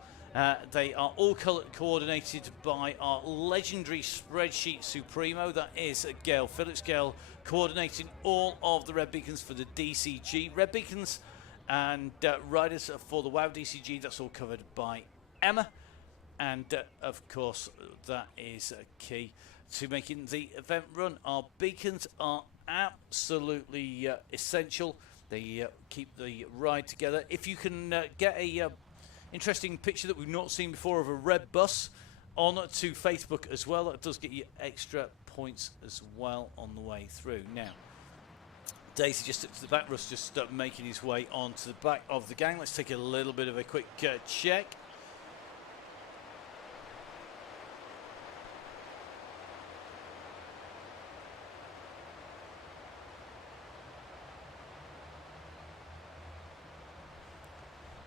they are all coordinated by our legendary spreadsheet supremo. That is Gail Phillips. Gail coordinating all of the red beacons for the DCG. Red beacons and riders for the WoW DCG, that's all covered by Emma. And of course, that is key to making the event run. Our beacons are absolutely essential. They keep the ride together. If you can get a interesting picture that we've not seen before of a red bus on to Facebook as well, that does get you extra points as well on the way through. Now, Daisy just up to the back. Russ just making his way onto the back of the gang. Let's take a little bit of a quick check.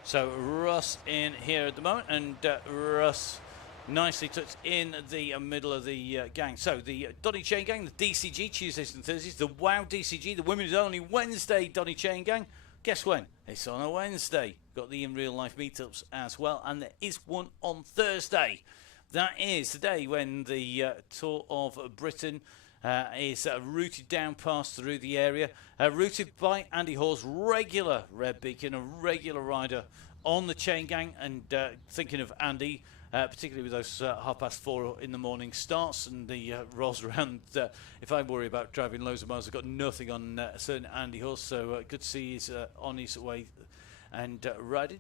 So Russ in here at the moment, and Russ nicely tucked in the middle of the gang. So the Donny Chaingang, the DCG, Tuesdays and Thursdays, the WoW DCG, the Women's Only Wednesday Donny Chaingang. Guess when? It's on a Wednesday. Got the in real life meetups as well, and there is one on Thursday. That is the day when the Tour of Britain is routed down past through the area, routed by Andy Hall's regular red beacon, a regular rider on the Chaingang. And thinking of Andy, particularly with those 4:30 in the morning starts and the rolls around. If I worry about driving loads of miles, I've got nothing on a certain Andy Hall, so good to see he's on his way and riding.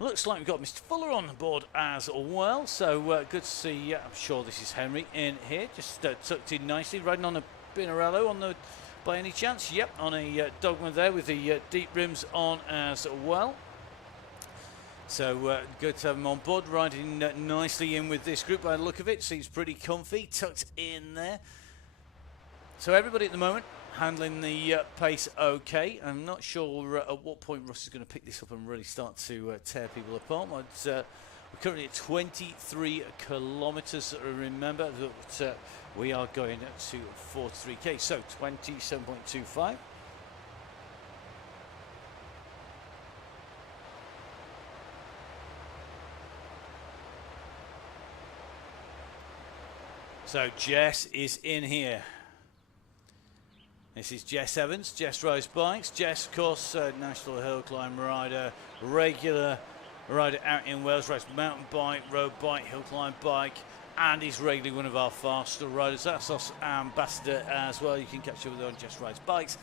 Looks like we've got Mr. Fuller on board as well, so good to see. I'm sure this is Henry in here, just tucked in nicely, riding on a Binarello on the, by any chance? Yep, on a Dogma there with the deep rims on as well. So good to have him on board, riding nicely in with this group by the look of it. Seems pretty comfy, tucked in there. So everybody at the moment handling the pace okay. I'm not sure at what point Russ is going to pick this up and really start to tear people apart. We're currently at 23 kilometres. Remember that we are going to 43k, so 27.25. So Jess is in here. This is Jess Evans, Jess rides bikes. Jess, of course, National Hill Climb rider, regular rider out in Wales, rides mountain bike, road bike, hill climb bike, and is regularly one of our faster riders. That's our ambassador as well. You can catch up with her on Jess Rides Bikes.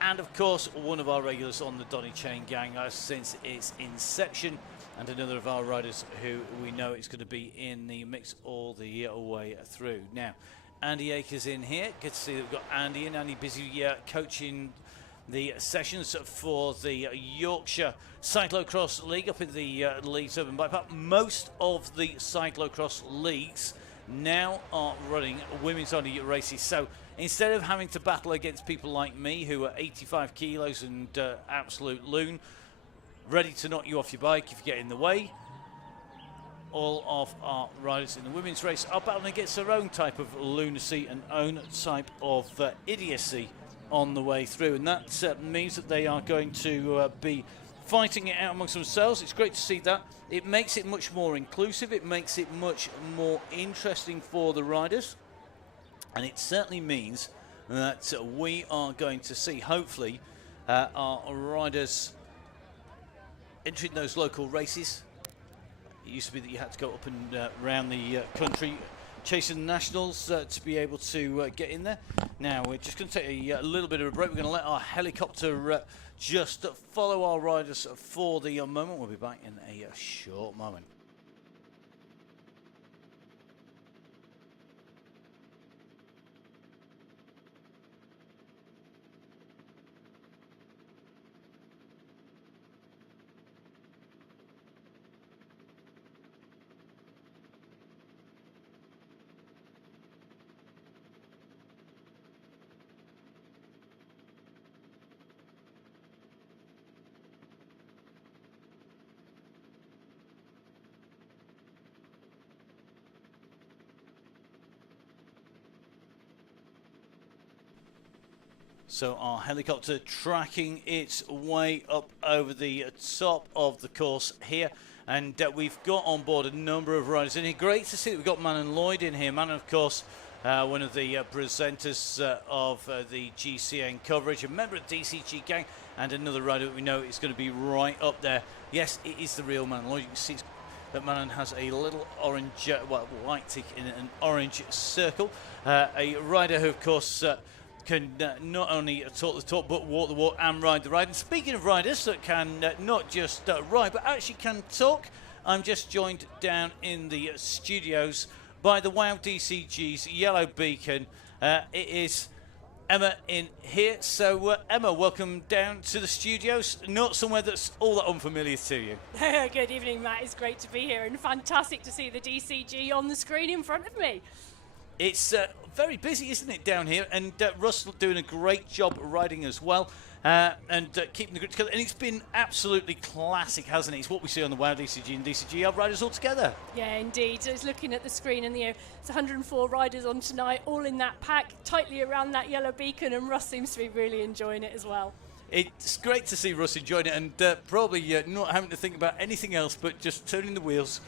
And of course, one of our regulars on the Donny Chaingang since its inception, and another of our riders who we know is going to be in the mix all the way through. Now, Andy Akers in here. Good to see that we've got Andy in. Andy busy coaching the sessions for the Yorkshire Cyclocross League up in the Leeds Urban Bike Park. Most of the cyclocross leagues now are running women's only races. So instead of having to battle against people like me who are 85 kilos and absolute loon, ready to knock you off your bike if you get in the way, all of our riders in the women's race are battling against their own type of lunacy and own type of idiocy on the way through, and that means that they are going to be fighting it out amongst themselves. It's great to see that. It makes it much more inclusive, it makes it much more interesting for the riders, and it certainly means that we are going to see, hopefully, our riders entering those local races It used to be that you had to go up and around the country chasing the nationals to be able to get in there. Now we're just going to take a little bit of a break. We're going to let our helicopter just follow our riders for the moment. We'll be back in a short moment. So our helicopter tracking its way up over the top of the course here. And we've got on board a number of riders in here. Great to see that we've got Manon Lloyd in here. Manon, of course, one of the presenters of the GCN coverage, a member of DCG Gang, and another rider that we know is going to be right up there. Yes, it is the real Manon Lloyd. You can see that Manon has a little orange, white tick in an orange circle. A rider who, of course, can not only talk the talk but walk the walk and ride the ride. And speaking of riders that can not just ride but actually can talk, I'm just joined down in the studios by the WOW DCG's Yellow Beacon. It is Emma in here. So Emma, welcome down to the studios. Not somewhere that's all that unfamiliar to you. Good evening, Matt. It's great to be here and fantastic to see the DCG on the screen in front of me. It's very busy, isn't it, down here? And Russ doing a great job riding as well, and keeping the group together. And it's been absolutely classic, hasn't it? It's what we see on the WOW DCG and DCG riders all together. Yeah, indeed. So it's looking at the screen, and it's 104 riders on tonight, all in that pack, tightly around that yellow beacon, and Russ seems to be really enjoying it as well. It's great to see Russ enjoying it, and probably not having to think about anything else but just turning the wheels,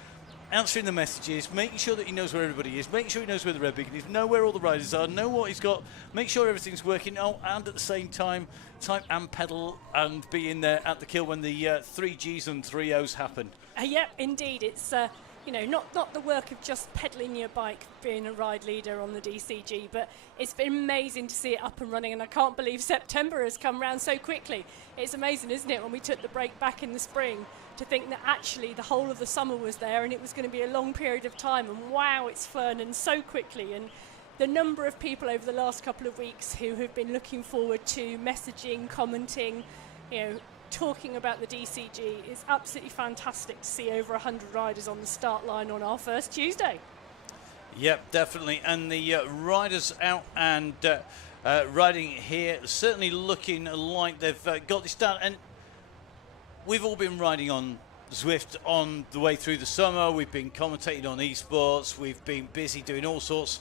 answering the messages, making sure that he knows where everybody is, making sure he knows where the red beacon is, know where all the riders are, know what he's got, make sure everything's working, and at the same time, type and pedal and be in there at the kill when the 3 Gs and 3 Os happen. Yep, indeed. It's not the work of just pedaling your bike, being a ride leader on the DCG, but it's been amazing to see it up and running, and I can't believe September has come round so quickly. It's amazing, isn't it, when we took the break back in the spring, to think that actually the whole of the summer was there and it was going to be a long period of time, and wow, it's flown and so quickly. And the number of people over the last couple of weeks who have been looking forward to messaging, commenting, talking about the DCG is absolutely fantastic to see over 100 riders on the start line on our first Tuesday. Yep, definitely. And the riders out and riding here certainly looking like they've got this down. And we've all been riding on Zwift on the way through the summer. We've been commentating on esports. We've been busy doing all sorts.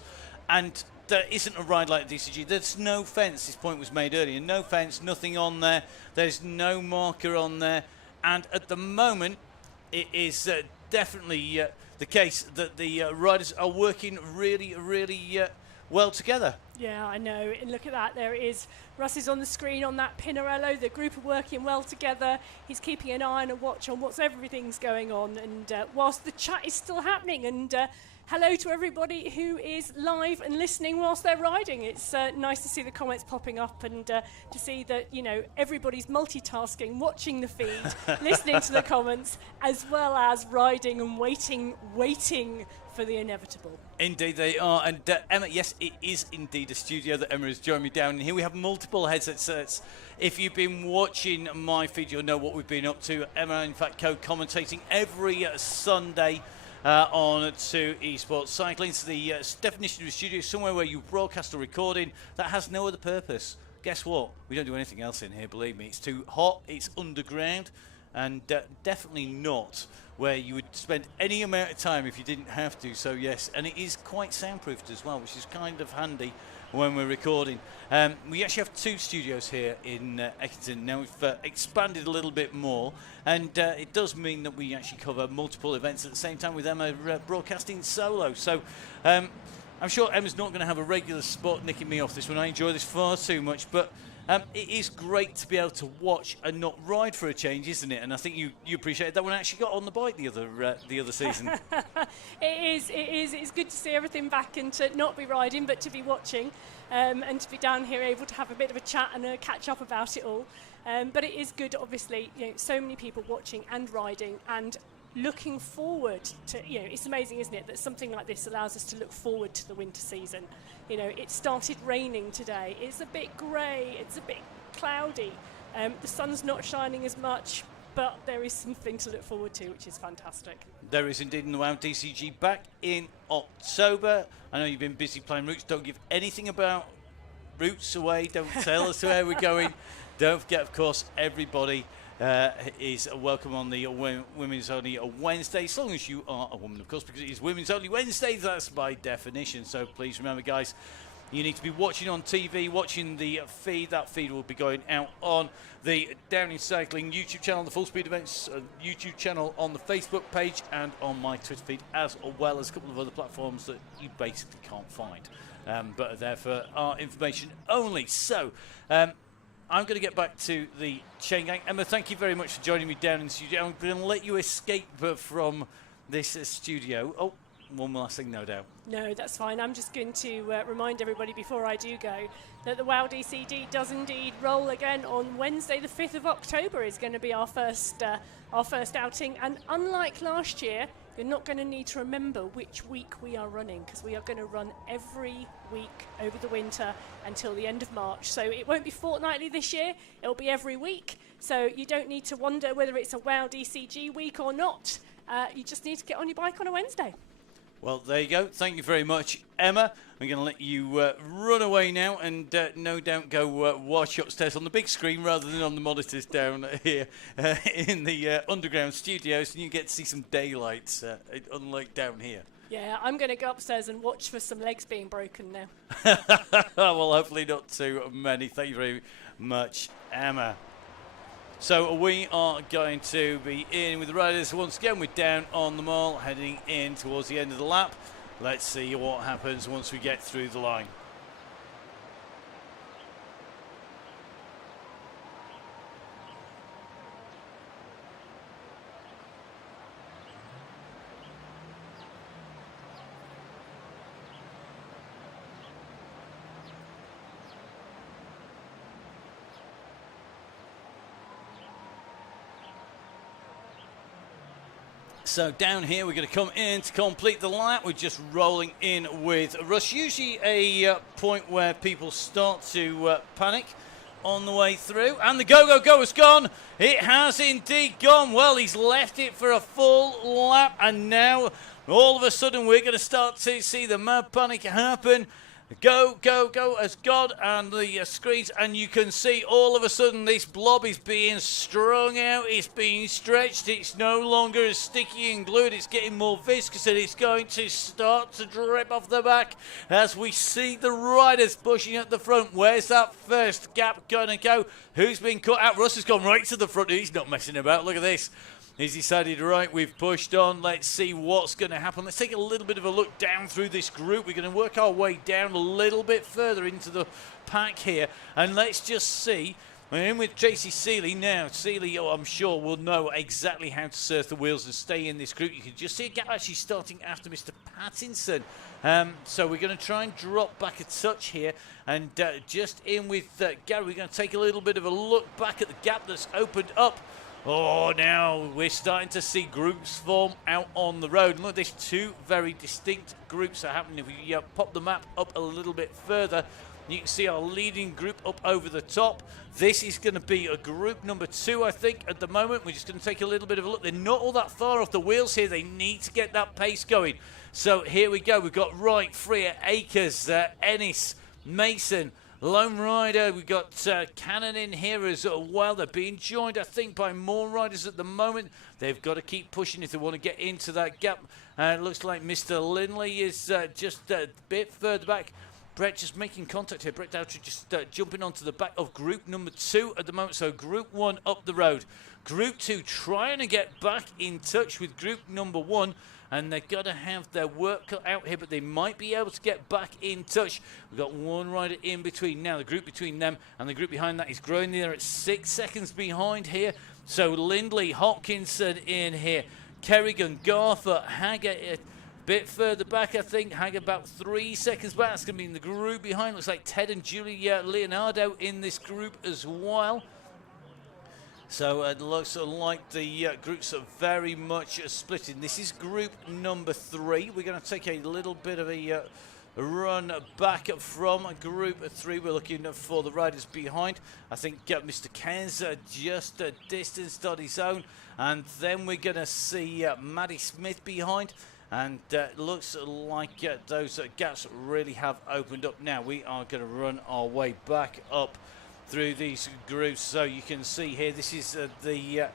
And there isn't a ride like DCG. There's no fence. This point was made earlier. No fence, nothing on there. There's no marker on there. And at the moment, it is definitely the case that the riders are working really, really well together. Yeah, I know. And look at that. There it is. Russ is on the screen on that Pinarello. The group are working well together. He's keeping an eye and a watch on everything's going on. And whilst the chat is still happening, and hello to everybody who is live and listening whilst they're riding. It's nice to see the comments popping up and to see that, everybody's multitasking, watching the feed, listening to the comments, as well as riding and waiting for the inevitable. Indeed they are. And Emma, yes, it is indeed a studio that Emma has joined me down in here. We have multiple headsets. If you've been watching my feed, you'll know what we've been up to. Emma, in fact, co-commentating every Sunday on to esports cycling. So the definition of a studio is somewhere where you broadcast or recording that has no other purpose. Guess what? We don't do anything else in here, believe me. It's too hot, it's underground, and definitely not where you would spend any amount of time if you didn't have to. So yes, and it is quite soundproofed as well, which is kind of handy when we're recording. We actually have 2 studios here in Eckington. Now we've expanded a little bit more, and it does mean that we actually cover multiple events at the same time with Emma broadcasting solo. So I'm sure Emma's not going to have a regular spot nicking me off this one. I enjoy this far too much, but It is great to be able to watch and not ride for a change, isn't it? And I think you appreciated that when I actually got on the bike the other season. It is. It's good to see everything back and to not be riding, but to be watching, and to be down here able to have a bit of a chat and a catch up about it all. But it is good, obviously, so many people watching and riding and looking forward to, it's amazing, isn't it, that something like this allows us to look forward to the winter season. It started raining today. It's a bit grey, it's a bit cloudy. The sun's not shining as much, but there is something to look forward to, which is fantastic. There is indeed, in the WOW DCG back in October. I know you've been busy playing routes. Don't give anything about routes away. Don't tell us where we're going. Don't forget, of course, everybody is welcome on the Women's Only Wednesday, as long as you are a woman, of course, because it is Women's Only Wednesday, that's by definition. So please remember, guys, you need to be watching on TV, watching the feed. That feed will be going out on the Downing Cycling YouTube channel, the Full Speed Events YouTube channel, on the Facebook page, and on my Twitter feed, as well as a couple of other platforms that you basically can't find, but are there for our information only. So, I'm going to get back to the Chaingang. Emma, thank you very much for joining me down in the studio. I'm going to let you escape from this studio. Oh, one last thing, no doubt. No, that's fine. I'm just going to remind everybody before I do go that the WOW DCD does indeed roll again on Wednesday, the 5th of October is going to be our first outing. And unlike last year, you're not going to need to remember which week we are running, because we are going to run every week over the winter until the end of March. So it won't be fortnightly this year, it'll be every week. So you don't need to wonder whether it's a WOW DCG week or not. You just need to get on your bike on a Wednesday. Well, there you go. Thank you very much, Emma. I'm going to let you run away now and no doubt go watch upstairs on the big screen rather than on the monitors down here in the underground studios, and you get to see some daylight, unlike down here. Yeah, I'm going to go upstairs and watch for some legs being broken now. Well, hopefully not too many. Thank you very much, Emma. So we are going to be in with the riders once again. We're down on the mall, heading in towards the end of the lap. Let's see what happens once we get through the line. So down here, we're going to come in to complete the lap. We're just rolling in with a rush. Usually a point where people start to panic on the way through. And the go has gone. It has indeed gone. Well, he's left it for a full lap. And now, all of a sudden, we're going to start to see the mad panic happen. Go has gone, and the screens, and you can see all of a sudden this blob is being strung out, it's being stretched, it's no longer as sticky and glued, it's getting more viscous, and it's going to start to drip off the back as we see the riders pushing at the front. Where's that first gap going to go? Who's been cut out? Russ has gone right to the front, he's not messing about, look at this. He's decided, right, we've pushed on. Let's see what's going to happen. Let's take a little bit of a look down through this group. We're going to work our way down a little bit further into the pack here. And let's just see. We're in with JC Seeley now. Seeley, I'm sure, will know exactly how to surf the wheels and stay in this group. You can just see a gap actually starting after Mr. Pattinson. So we're going to try and drop back a touch here. And just in with Gary, we're going to take a little bit of a look back at the gap that's opened up. Oh, now we're starting to see groups form out on the road. And look, there's two very distinct groups are happening. If we pop the map up a little bit further, you can see our leading group up over the top. This is going to be a group number 2, I think, at the moment. We're just going to take a little bit of a look. They're not all that far off the wheels here. They need to get that pace going. So here we go. We've got Wright, Freer, Akers, Ennis, Mason, Lone Rider. We've got Cannon in here as well. They're being joined, I think, by more riders at the moment. They've got to keep pushing if they want to get into that gap. It looks like Mr. Lindley is just a bit further back. Brett just making contact here. Brett Dowtry just jumping onto the back of group number 2 at the moment. So group 1 up the road. Group 2 trying to get back in touch with group number 1. and they're going to have their work cut out here, but they might be able to get back in touch. We've got one rider in between now. The group between them and the group behind that is growing. There at 6 seconds behind here. So Lindley, Hopkinson in here. Kerrigan, Garther, Haggard a bit further back, I think. Haggard about 3 seconds back. That's going to be in the group behind. Looks like Ted and Julie Leonardo in this group as well. So it looks like the groups are very much splitting. This is group number 3. We're going to take a little bit of a run back from group 3. We're looking for the riders behind. I think Mr. Ken's just distanced on his own. And then we're going to see Maddie Smith behind. And it looks like those gaps really have opened up. Now we are going to run our way back up through these groups. So you can see here, this is the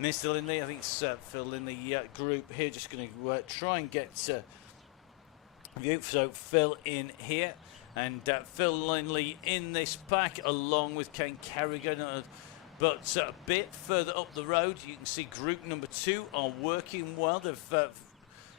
Mr. Lindley. I think it's Phil Lindley group here. Just going to try and get view. So Phil in here, and Phil Lindley in this pack along with Ken Kerrigan. But a bit further up the road, you can see group number 2 are working well. They've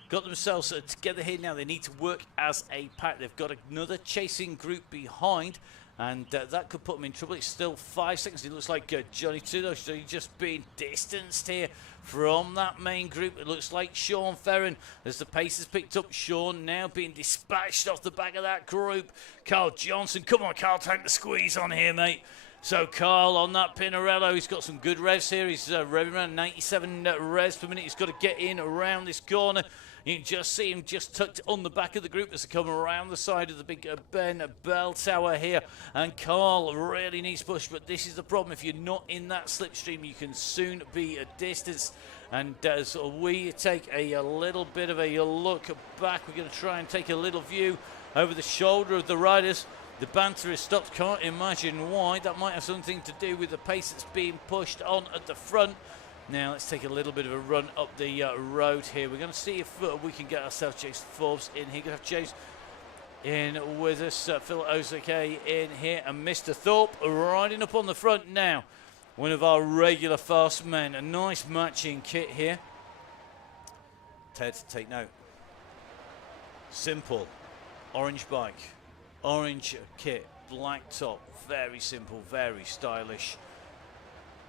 got themselves together here now. They need to work as a pack. They've got another chasing group behind, and that could put them in trouble. It's still 5 seconds. It looks like Johnny Tudor just being distanced here from that main group. It looks like Sean Ferrin, as the pace has picked up. Sean now being dispatched off the back of that group. Carl Johnson, come on Carl, take the squeeze on here, mate. So Carl on that Pinarello, he's got some good revs here. He's revving around 97 revs per minute. He's got to get in around this corner. You can just see him just tucked on the back of the group as they come around the side of the big Ben Bell Tower here. And Carl really needs push, but this is the problem. If you're not in that slipstream, you can soon be a distance. And as we take a little bit of a look back, we're going to try and take a little view over the shoulder of the riders. The banter is stopped. Can't imagine why. That might have something to do with the pace that's being pushed on at the front. Now let's take a little bit of a run up the road here. We're going to see if we can get ourselves James Forbes in here. Going to have James in with us, Phil Ozake in here, and Mr. Thorpe riding up on the front now. One of our regular fast men. A nice matching kit here. Ted, take note. Simple. Orange bike. Orange kit. Black top. Very simple. Very stylish.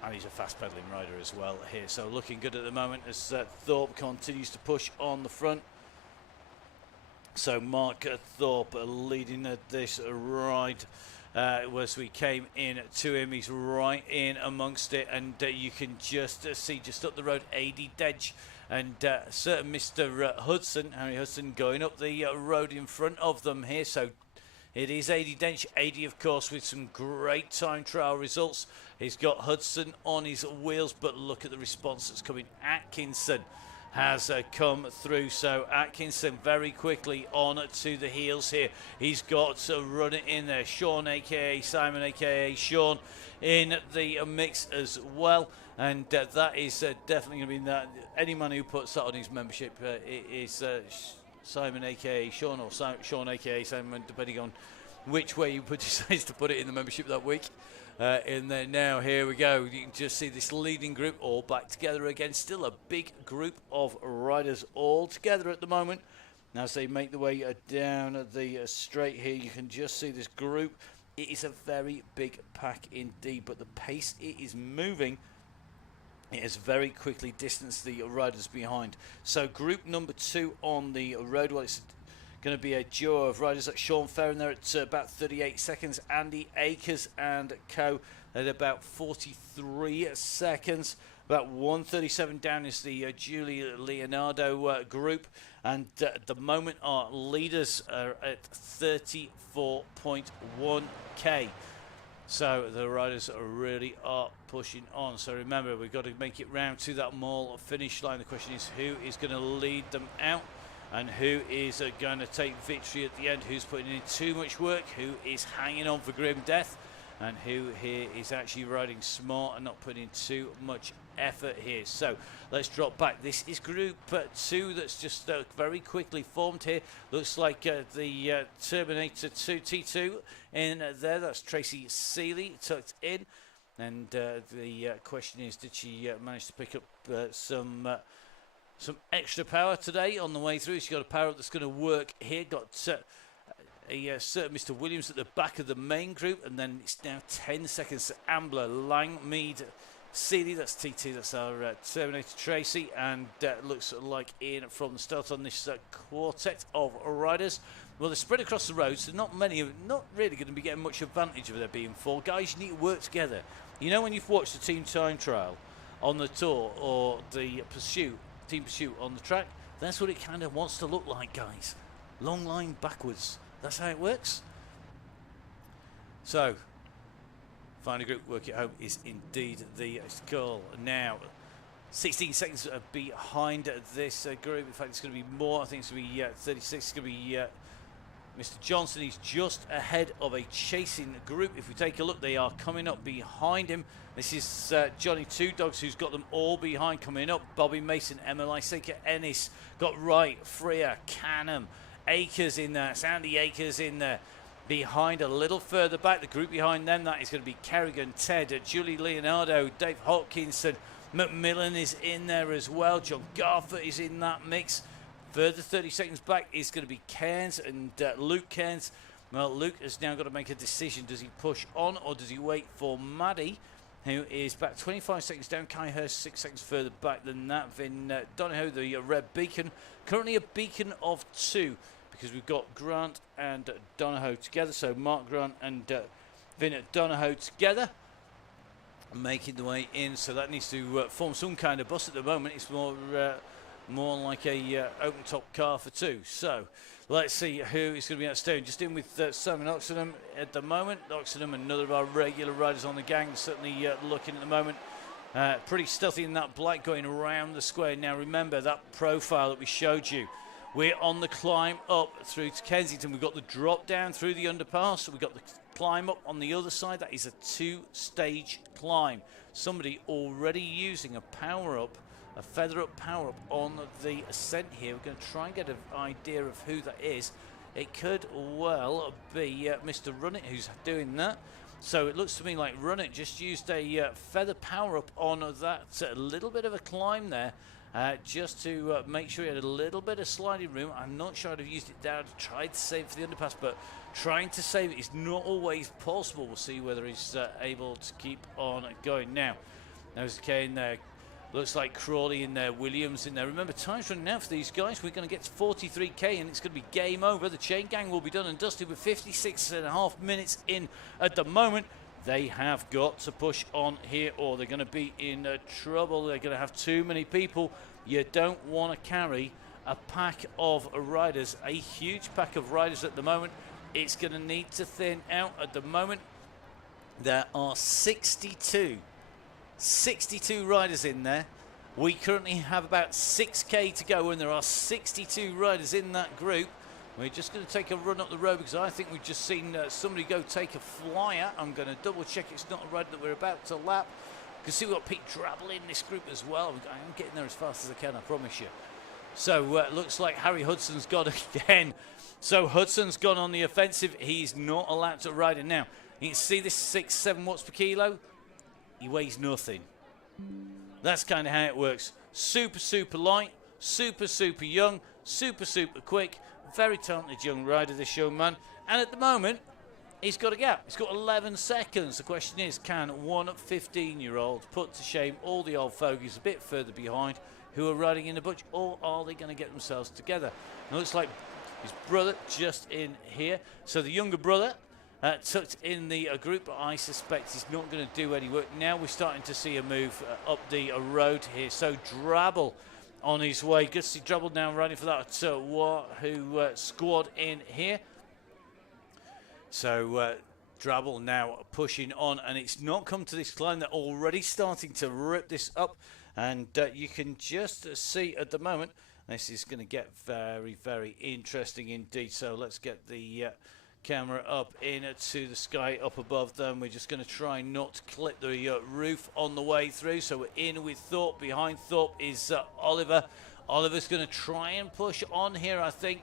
And he's a fast pedaling rider as well here. So looking good at the moment as Thorpe continues to push on the front. So Mark Thorpe leading this ride. As we came in to him, he's right in amongst it, and you can just see just up the road AD Dedge and certain Mr. Hudson, Harry Hudson, going up the road in front of them here. So it is AD Dench. AD, of course, with some great time trial results. He's got Hudson on his wheels, but look at the response that's coming. Atkinson has come through. So Atkinson very quickly on to the heels here. He's got to run it in there. Sean, a.k.a. Simon, a.k.a. Sean, in the mix as well. And that is definitely going to be that. Any man who puts that on his membership is Simon, a.k.a. Sean, or Sean, a.k.a. Simon, depending on which way you decides to put it in the membership that week. In there now, here we go. You can just see this leading group all back together again. Still a big group of riders all together at the moment. Now as they make the way down the straight here, you can just see this group. It is a very big pack indeed, but the pace it is moving, it has very quickly distanced the riders behind. So group number 2 on the road, well, it's going to be a duo of riders like Sean Ferrin there at about 38 seconds. Andy Akers and co at about 43 seconds. About 137 down is the Julie Leonardo group. And at the moment our leaders are at 34.1k. So the riders really are pushing on. So remember, we've got to make it round to that mall finish line. The question is, who is going to lead them out? And who is going to take victory at the end? Who's putting in too much work? Who is hanging on for grim death? And who here is actually riding smart and not putting in too much effort here? So let's drop back. This is group 2 that's just very quickly formed here. Looks like the Terminator 2 T2 in there. That's Tracy Seeley tucked in. And the question is, did she manage to pick up some some extra power today on the way through. She's got a power up that's going to work here. Got a certain Mr. Williams at the back of the main group, and then it's now 10 seconds to Ambler, Lang, Mead, Seeley, that's TT, that's our Terminator Tracy, and looks like in from the start on this quartet of riders. Well, they're spread across the road, so not really going to be getting much advantage of there being 4 guys. You need to work together. You know, when you've watched the team time trial on the tour or the team pursuit on the track, that's what it kind of wants to look like, guys. Long line backwards. That's how it works. So, find a group, work it home is indeed the goal. Now, 16 seconds behind this group. In fact, it's going to be more. I think it's going to be 36. It's going to be Mr. Johnson. He's just ahead of a chasing group. If we take a look, they are coming up behind him. This is Johnny Two Dogs, who's got them all behind coming up. Bobby Mason, Emily Seeker, Ennis, got Wright, Freer, Canham, Akers in there, Sandy Akers in there. Behind a little further back, the group behind them, that is going to be Kerrigan, Ted, Julie Leonardo, Dave Hopkinson, McMillan is in there as well. John Garford is in that mix. Further 30 seconds back is going to be Cairns and Luke Cairns. Well, Luke has now got to make a decision. Does he push on or does he wait for Maddie, who is back 25 seconds down? Kai Hurst 6 seconds further back than that. Vin Donohoe, the red beacon, currently a beacon of 2 because we've got Grant and Donohoe together. So Mark Grant and Vin Donohoe together, making the way in. So that needs to form some kind of bus at the moment. It's more like a open top car for 2. So let's see who is going to be outstaying. Just in with Simon Oxenham at the moment. Oxenham, another of our regular riders on the gang, certainly looking at the moment pretty stealthy in that black going around the square. Now remember that profile that we showed you. We're on the climb up through to Kensington. We've got the drop down through the underpass. We've got the climb up on the other side. That is a 2-stage climb. Somebody already using a power up, a feather up power up on the ascent here. We're going to try and get an idea of who that is. It could well be Mr. Runnit who's doing that. So it looks to me like Runnit just used a feather power up on that little bit of a climb there. Just to make sure he had a little bit of sliding room. I'm not sure I'd have used it down to try to save it for the underpass, but trying to save it is not always possible. We'll see whether he's able to keep on going. Now, there's Kane there. Looks like Crawley in there, Williams in there. Remember, time's running out for these guys. We're going to get to 43k and it's going to be game over. The chain gang will be done and dusted with 56.5 minutes in at the moment. They have got to push on here or they're going to be in trouble. They're going to have too many people. You don't want to carry a pack of riders, a huge pack of riders at the moment. It's going to need to thin out at the moment. There are 62 riders in there. We currently have about 6k to go and there are 62 riders in that group. We're just going to take a run up the road because I think we've just seen somebody go take a flyer. I'm going to double check it's not a rider that we're about to lap. You can see we've got Pete Drabble in this group as well. I'm getting there as fast as I can, I promise you. So it looks like Harry Hudson's got again. So Hudson's gone on the offensive. He's not allowed to ride it now. You can see this 6-7 watts per kilo. He weighs nothing. That's kind of how it works. Super light, super young, super quick. Very talented young rider, this young man. And at the moment, he's got a gap. He's got 11 seconds. The question is, can one 15-year-old put to shame all the old fogies a bit further behind who are riding in the bunch, or are they going to get themselves together? And it looks like his brother just in here. So the younger brother tucked in the group, but I suspect he's not going to do any work. Now we're starting to see a move up the road here. So Drabble on his way. Good to see Drabble now riding for that Wahoo squad in here. So Drabble now pushing on, and it's not come to this climb. They're already starting to rip this up, and you can just see at the moment this is going to get very interesting indeed. So let's get the camera up into the sky up above them. We're just going to try not to clip the roof on the way through. So we're in with Thorpe. Behind Thorpe is Oliver. Oliver's going to try and push on here, I think.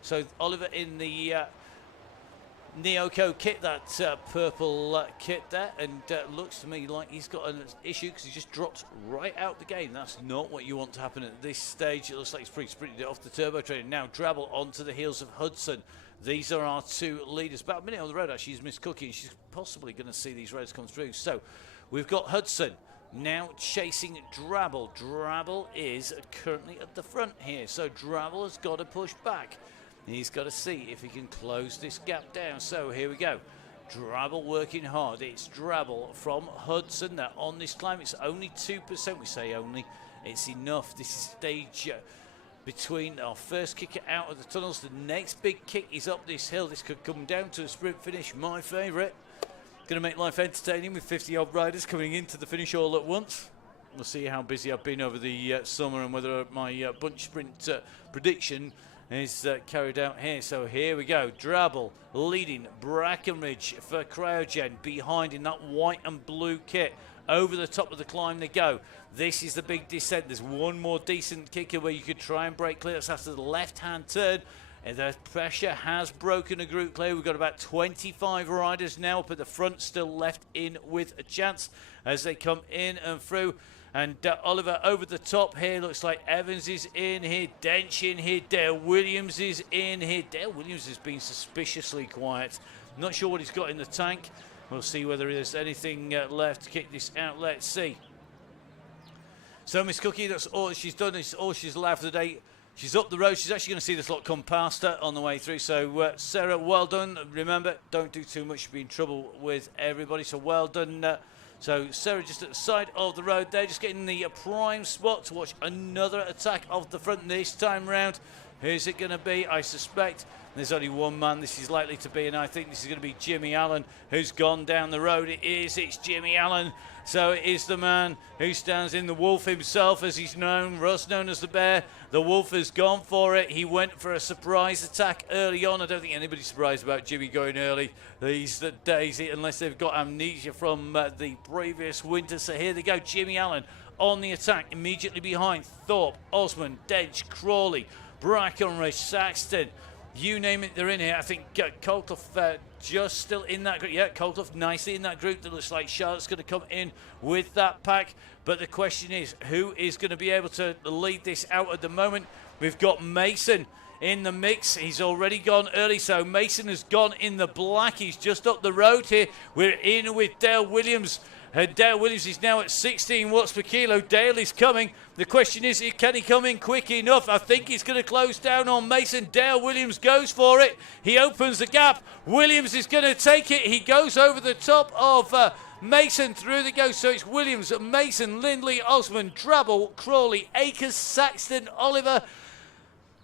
So Oliver in the Neoko kit, that purple kit there, and looks to me like he's got an issue because he just dropped right out the game. That's not what you want to happen at this stage. It looks like he's pretty sprinted it off the turbo train. Now Drabble onto the heels of Hudson. These are our two leaders. About a minute on the road, actually, is Miss Cookie, and she's possibly going to see these roads come through. So we've got Hudson now chasing Drabble. Drabble is currently at the front here, so Drabble has got to push back. He's got to see if he can close this gap down. So here we go. Drabble working hard. It's Drabble from Hudson. They're on this climb. It's only 2%. We say only. It's enough. This is stage between our first kicker out of the tunnels. The next big kick is up this hill. This could come down to a sprint finish. My favourite. Going to make life entertaining with 50-odd riders coming into the finish all at once. We'll see how busy I've been over the summer and whether my bunch sprint prediction is carried out here. So here we go. Drabble leading Brackenridge for Cryogen behind in that white and blue kit. Over the top of the climb they go. This is the big descent. There's one more decent kicker where you could try and break clear. That's after the left-hand turn. And the pressure has broken a group clear. We've got about 25 riders now up at the front, still left in with a chance as they come in and through. And Oliver over the top here. Looks like Evans is in here. Dench in here. Dale Williams is in here. Dale Williams has been suspiciously quiet. Not sure what he's got in the tank. We'll see whether there's anything left to kick this out. Let's see. So Miss Cookie, that's all she's done. It's all she's allowed for the day. She's up the road. She's actually going to see this lot come past her on the way through. So Sarah, well done. Remember, don't do too much. You'll be in trouble with everybody. So well done. So Sarah just at the side of the road there, just getting the prime spot to watch another attack of the front this time round. Who's it going to be? I suspect there's only one man this is likely to be, and I think this is going to be Jimmy Allen, who's gone down the road. It's Jimmy Allen. So it is the man who stands in, the wolf himself, as he's known, Russ known as the bear. The wolf has gone for it. He went for a surprise attack early on. I don't think anybody's surprised about Jimmy going early these days, unless they've got amnesia from the previous winter. So here they go, Jimmy Allen on the attack, immediately behind Thorpe, Osmond, Dench, Crawley, Brackenridge, Saxton. You name it, they're in here. I think Colclough just still in that group. Yeah, Colclough nicely in that group. That looks like Charlotte's going to come in with that pack. But the question is, who is going to be able to lead this out at the moment? We've got Mason in the mix. He's already gone early, so Mason has gone in the black. He's just up the road here. We're in with Dale Williams. Dale Williams is now at 16 watts per kilo. Dale is coming. The question is, can he come in quick enough? I think he's going to close down on Mason. Dale Williams goes for it. He opens the gap. Williams is going to take it. He goes over the top of Mason. Through they go. So it's Williams, Mason, Lindley, Osmond, Drabble, Crawley, Akers, Saxton, Oliver,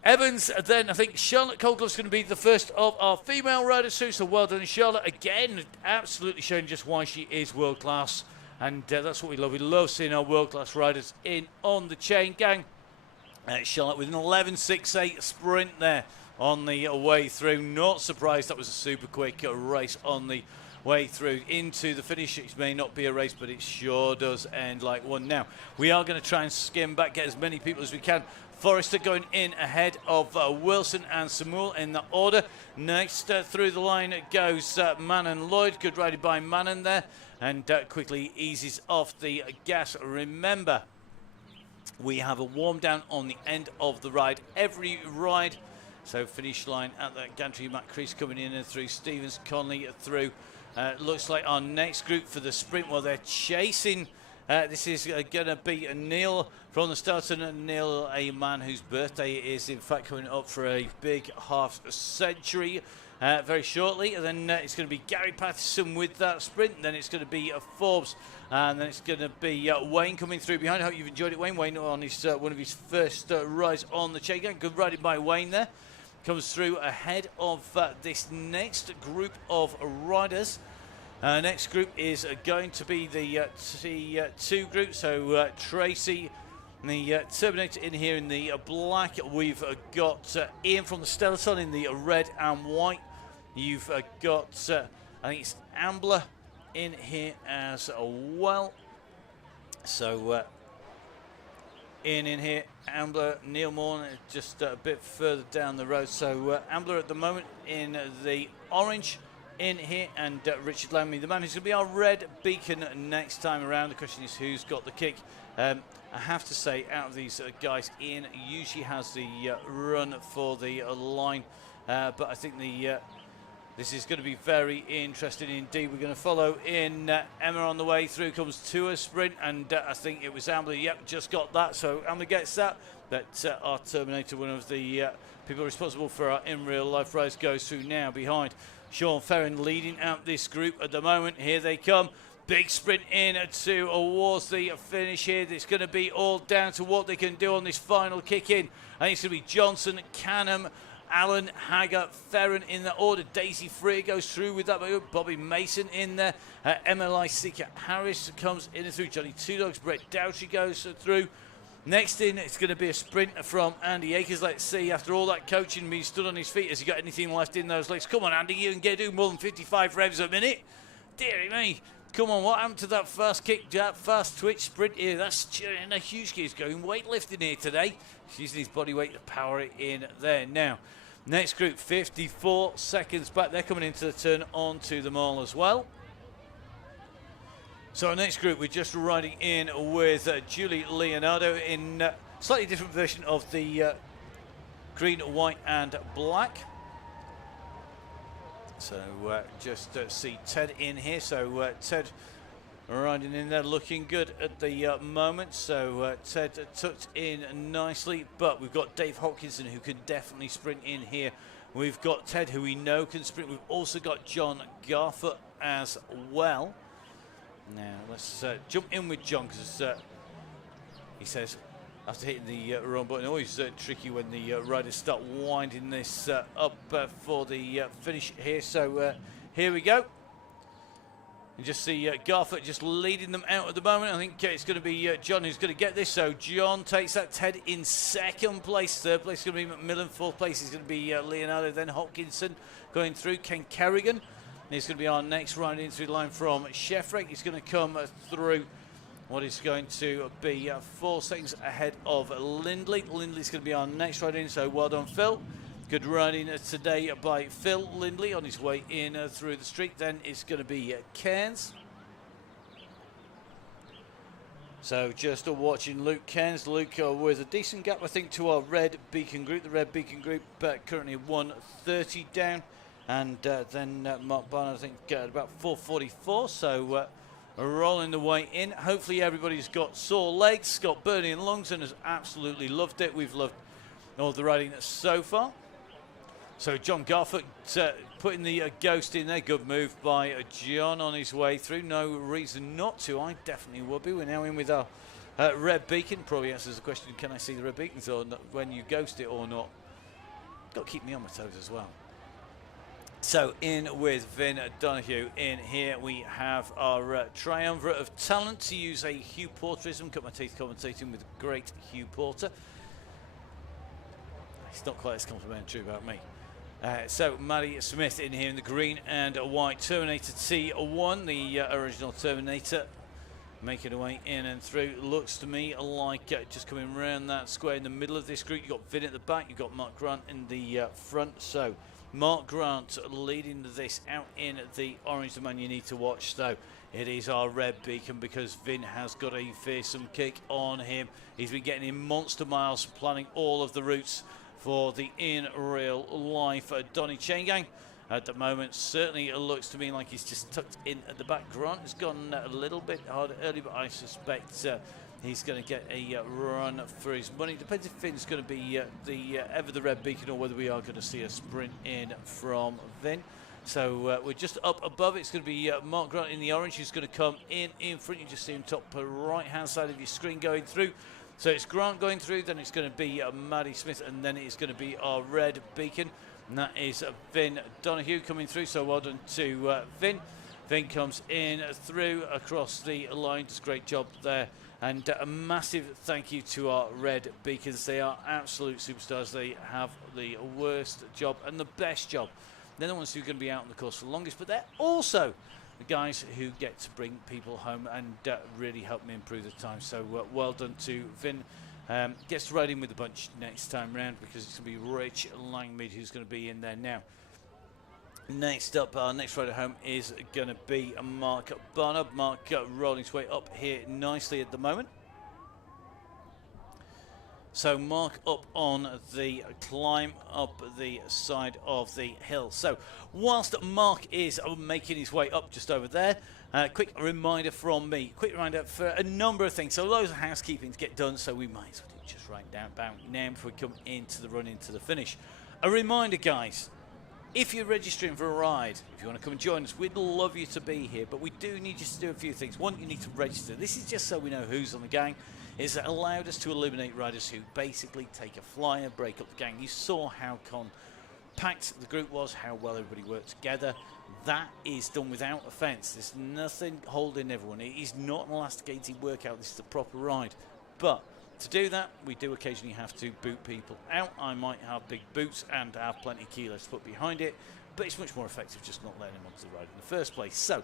Evans. Then I think Charlotte Colclough's going to be the first of our female riders too. So well done, Charlotte. Again, absolutely showing just why she is world class. And that's what we love. We love seeing our world-class riders in on the Chaingang. Charlotte with an 11.68 sprint there on the way through. Not surprised that was a super quick race on the way through into the finish. It may not be a race, but it sure does end like one. Now, we are going to try and skim back, get as many people as we can. Forrester going in ahead of Wilson and Samuel in the order. Next through the line goes Manon Lloyd. Good riding by Manon there. And quickly eases off the gas. Remember, we have a warm down on the end of the ride. Every ride. So finish line at the gantry. Matt Crease coming in and through. Stevens, Conley through. Looks like our next group for the sprint. Well, they're chasing. This is going to be Neil from the start. And Neil, a man whose birthday is in fact coming up for a big half century. Very shortly, and then it's going to be Gary Patterson with that sprint. Then it's going to be Forbes, and then it's going to be Wayne coming through behind. I hope you've enjoyed it, Wayne. Wayne on his one of his first rides on the Chaingang. Good riding by Wayne there. Comes through ahead of this next group of riders. Next group is going to be the T2 group. So Tracy, the Terminator in here in the black. We've got Ian from the Stellaton in the red and white. You've got, I think it's Ambler in here as well. So Ian in here, Ambler, Neil Morn just a bit further down the road. So Ambler at the moment in the orange in here, and Richard Lammy, the man who's going to be our red beacon next time around. The question is who's got the kick. I have to say, out of these guys, Ian usually has the run for the line, but I think this is going to be very interesting indeed. We're going to follow in Emma on the way through, comes to a sprint, and I think it was Amber. Yep, just got that, so Amber gets that. But our Terminator, one of the people responsible for our in real life race, goes through now behind Sean Ferrin, leading out this group at the moment. Here they come. Big sprint in towards the finish here. It's going to be all down to what they can do on this final kick in. I think it's going to be Johnson, Canham, Allen, Haggart, Ferrin in the order. Daisy Freer goes through with that. Bobby Mason in there. MLI Seeker Harris comes in and through. Johnny Two Dogs, Brett Dowtry goes through. Next in, it's going to be a sprint from Andy Akers. Let's see, after all that coaching, being stood on his feet, has he got anything left in those legs? Come on, Andy, you can do more than 55 revs a minute. Deary me. Come on, what happened to that fast kick, that fast twitch sprint here? That's a huge kid. He's going weightlifting here today. He's using his body weight to power it in there. Now, next group, 54 seconds back. They're coming into the turn onto them all as well. So our next group, we're just riding in with Julie Leonardo in a slightly different version of the green, white and black. So just see Ted in here. So Ted riding in there, looking good at the moment. So Ted tucked in nicely, but we've got Dave Hopkinson, who can definitely sprint in here. We've got Ted, who we know can sprint. We've also got John Garfoot as well. Now let's jump in with John, because he says after hitting the wrong button, always tricky when the riders start winding this up for the finish here. So here we go. You just see Garfoot just leading them out at the moment. I think it's going to be John who's going to get this. So John takes that. Ted in second place. Third place is going to be McMillan. Fourth place is going to be Leonardo. Then Hopkinson going through. Ken Kerrigan. He's going to be our next riding through the line from Sheffrick. He's going to come through what is going to be 4 seconds ahead of Lindley. Lindley's going to be our next riding, so well done, Phil. Good riding today by Phil Lindley on his way in through the street. Then it's going to be Cairns. So just watching Luke Cairns. Luke with a decent gap, I think, to our red beacon group. The red beacon group currently 130 down. And then Mark Barnard, I think, at about 444. So rolling the way in. Hopefully everybody's got sore legs, got burning lungs, and has absolutely loved it. We've loved all the riding so far. So John Garfoot putting the ghost in there. Good move by John on his way through. No reason not to. I definitely would be. We're now in with our red beacon. Probably answers the question, can I see the red beacons or not, when you ghost it or not? Got to keep me on my toes as well. So in with Vin Donahue. In here we have our triumvirate of talent, to use a Hugh Porterism. Cut my teeth commentating with the great Hugh Porter. He's not quite as complimentary about me. So Maddie Smith in here in the green and white Terminator T1, the original Terminator, making her way in and through. Looks to me like just coming around that square in the middle of this group. You've got Vin at the back, you've got Mark Grant in the front. So Mark Grant leading this out in the orange, the man you need to watch, though. It is our red beacon, because Vin has got a fearsome kick on him. He's been getting in monster miles, planning all of the routes for the in real life Donny Chaingang. At the moment, certainly it looks to me like he's just tucked in at the back. Grant has gone a little bit harder early, but I suspect he's going to get a run for his money. Depends if Vin's going to be ever the red beacon, or whether we are going to see a sprint in from Vin. So we're just up above. It's going to be Mark Grant in the orange, who's going to come in front. You just see him top right hand side of your screen going through. So it's Grant going through, then it's going to be Maddie Smith, and then it's going to be our red beacon. And that is Vin Donahue coming through. So well done to Vin. Vin comes in through across the line. Does a great job there. And a massive thank you to our red beacons. They are absolute superstars. They have the worst job and the best job. They're the ones who are going to be out on the course for the longest, but they're also the guys who get to bring people home and really help me improve the time. So well done to Vin. Gets to ride in with the bunch next time round, because it's going to be Rich Langmead who's going to be in there now. Next up, our next rider home is going to be Mark Barnard. Mark rolling his way up here nicely at the moment. So Mark up on the climb up the side of the hill. So whilst Mark is making his way up just over there, quick reminder from me. Quick reminder for a number of things. So loads of housekeeping to get done, so we might as well just write down about now before we come into the run into the finish. A reminder, guys. If you're registering for a ride, if you want to come and join us, we'd love you to be here, but we do need you to do a few things. One, you need to register. This is just so we know who's on the gang. It's allowed us to eliminate riders who basically take a flyer, break up the gang. You saw how compact the group was, how well everybody worked together. That is done without offence. There's nothing holding everyone. It is not an elasticated workout. This is a proper ride. But to do that, we do occasionally have to boot people out. I might have big boots and have plenty of kilos to put behind it, but it's much more effective just not letting them onto the ride in the first place. So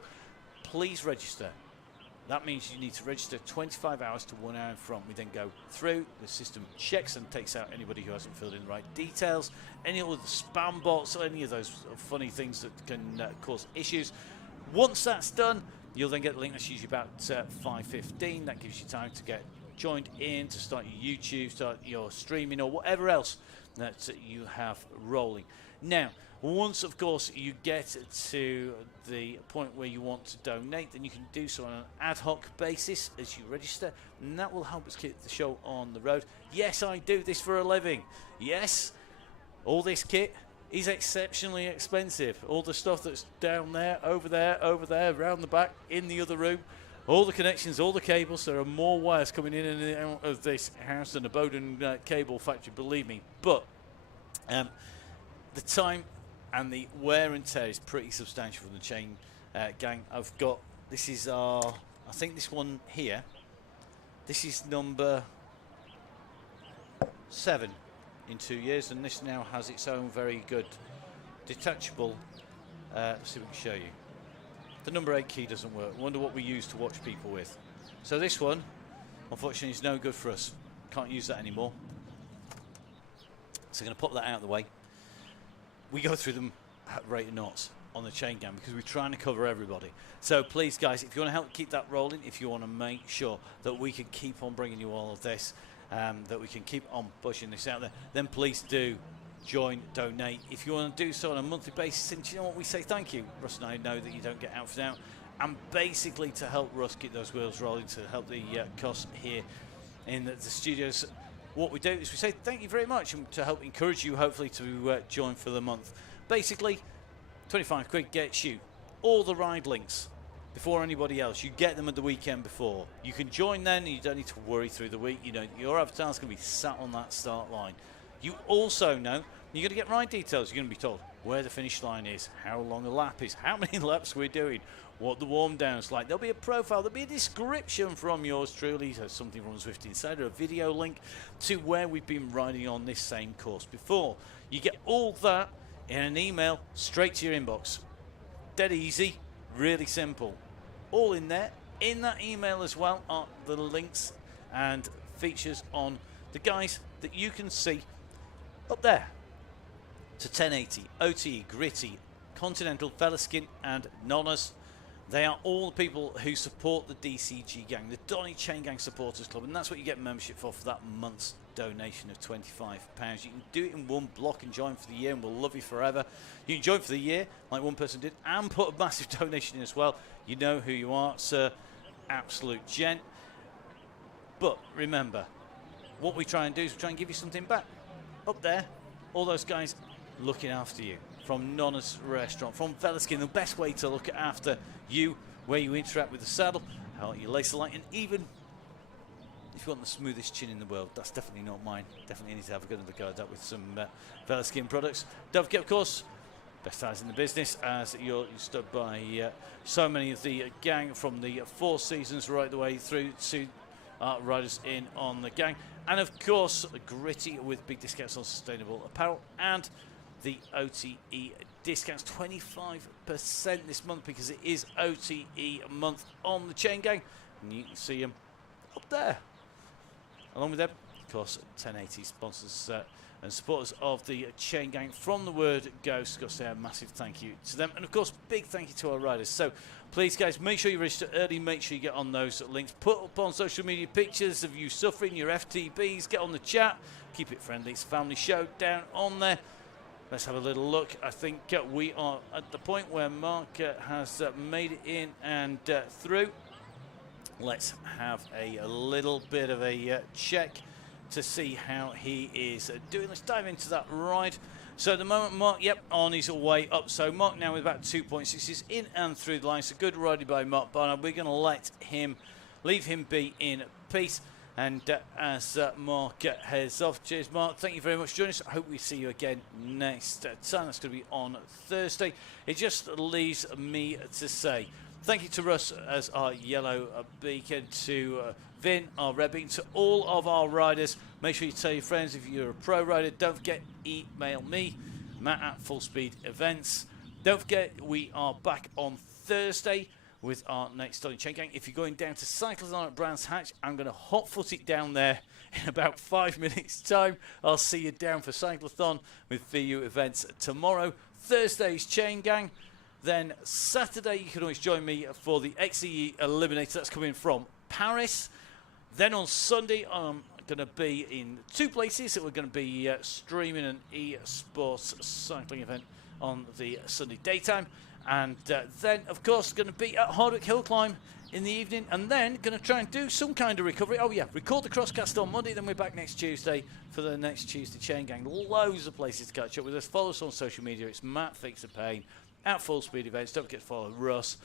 please register. That means you need to register 25 hours to 1 hour in front. We then go through, the system checks and takes out anybody who hasn't filled in the right details, any other spam bots, or any of those funny things that can cause issues. Once that's done, you'll then get the link. That's usually about 5:15. That gives you time to get joined in, to start your YouTube, start your streaming, or whatever else that you have rolling. Now, once, of course, you get to the point where you want to donate, then you can do so on an ad hoc basis as you register, and that will help us keep the show on the road. Yes, I do this for a living. Yes, all this kit is exceptionally expensive. All the stuff that's down there, over there, around the back, in the other room, all the connections, all the cables. There are more wires coming in and out of this house than a Bowden cable factory, believe me. But the time and the wear and tear is pretty substantial from the chain gang. I've got, this is our, I think this one here, this is number 7 in 2 years, and this now has its own very good detachable, let's see if we can show you. The number 8 key doesn't work. I wonder what we use to watch people with. So this one, unfortunately, is no good for us. Can't use that anymore. So I'm going to pop that out of the way. We go through them at rate of knots on the chain gang because we're trying to cover everybody. So please, guys, if you want to help keep that rolling, if you want to make sure that we can keep on bringing you all of this, that we can keep on pushing this out there, then please do join, donate. If you want to do so on a monthly basis, and you know what, we say thank you. Russ and I know that you don't get outfit out, and basically to help Russ get those wheels rolling, to help the costs here in the studios, what we do is we say thank you very much, and to help encourage you hopefully to join for the month. Basically 25 quid gets you all the ride links before anybody else. You get them at the weekend before. You can join then, and you don't need to worry through the week. You know your avatar's going to be sat on that start line. You also know you're going to get ride details. You're going to be told where the finish line is, how long a lap is, how many laps we're doing, what the warm down's like. There'll be a profile, there'll be a description from yours truly, so something from Swift Insider, a video link to where we've been riding on this same course before. You get all that in an email straight to your inbox. Dead easy, really simple. All in there. In that email as well are the links and features on the guys that you can see up there. To 1080, OTE, Gritty, Continental, Fellaskin and Nonnas. They are all the people who support the DCG gang, the Donny Chaingang Supporters Club, and that's what you get membership for that month's donation of £25. You can do it in one block and join for the year, and we'll love you forever. You can join for the year, like one person did, and put a massive donation in as well. You know who you are, sir. Absolute gent. But remember, what we try and do is we try and give you something back. Up there, all those guys looking after you. From Nonna's Restaurant, from Fellaskin, the best way to look after you, where you interact with the saddle, how you lace the light, and even if you want the smoothest chin in the world, that's definitely not mine. Definitely need to have a good look at that with some Fellaskin products. Don't forget, of course, best eyes in the business, as you're stood by so many of the gang from the Four Seasons right the way through to riders in on the gang. And of course, Gritty with big discounts on sustainable apparel, and the OTE discounts 25% this month because it is OTE month on the chain gang, and you can see them up there along with them course, 1080 sponsors and supporters of the Chaingang. From the word go, got to say a massive thank you to them. And, of course, big thank you to our riders. So, please, guys, make sure you register early. Make sure you get on those links. Put up on social media pictures of you suffering, your FTBs. Get on the chat. Keep it friendly. It's a family show down on there. Let's have a little look. I think we are at the point where Mark has made it in and through. Let's have a little bit of a check to see how he is doing. Let's dive into that ride. So at the moment, Mark, on his way up. So Mark now with about 2.6 is in and through the line. So good riding by Mark Barnard. We're going to leave him be in peace. And as Mark heads off, cheers, Mark. Thank you very much for joining us. I hope we see you again next time. That's going to be on Thursday. It just leaves me to say thank you to Russ as our yellow beacon, to Vin, our red beacon, to all of our riders. Make sure you tell your friends if you're a pro rider. Don't forget, email me, Matt at Full Speed Events. Don't forget, we are back on Thursday with our next Donny Chaingang. If you're going down to Cyclethon at Brands Hatch, I'm going to hot foot it down there in about 5 minutes' time. I'll see you down for Cyclethon with VU Events tomorrow. Thursday's Chaingang. Then Saturday, you can always join me for the XE Eliminator. That's coming from Paris. Then on Sunday, I'm going to be in 2 places. We're going to be streaming an e-sports cycling event on the Sunday daytime. And then, of course, going to be at Hardwick Hill Climb in the evening. And then going to try and do some kind of recovery. Oh, yeah, record the crosscast on Monday. Then we're back next Tuesday for the next Tuesday Chaingang. Loads of places to catch up with us. Follow us on social media. It's Matt Fix the Pain at Full Speed Events. Don't forget to follow Russ,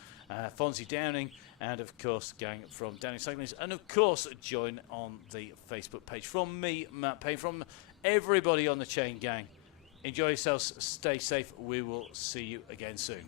Fonzie Downing, and, of course, gang from Downing Cycling. And, of course, join on the Facebook page. From me, Matt Payne, from everybody on the Chaingang. Enjoy yourselves. Stay safe. We will see you again soon.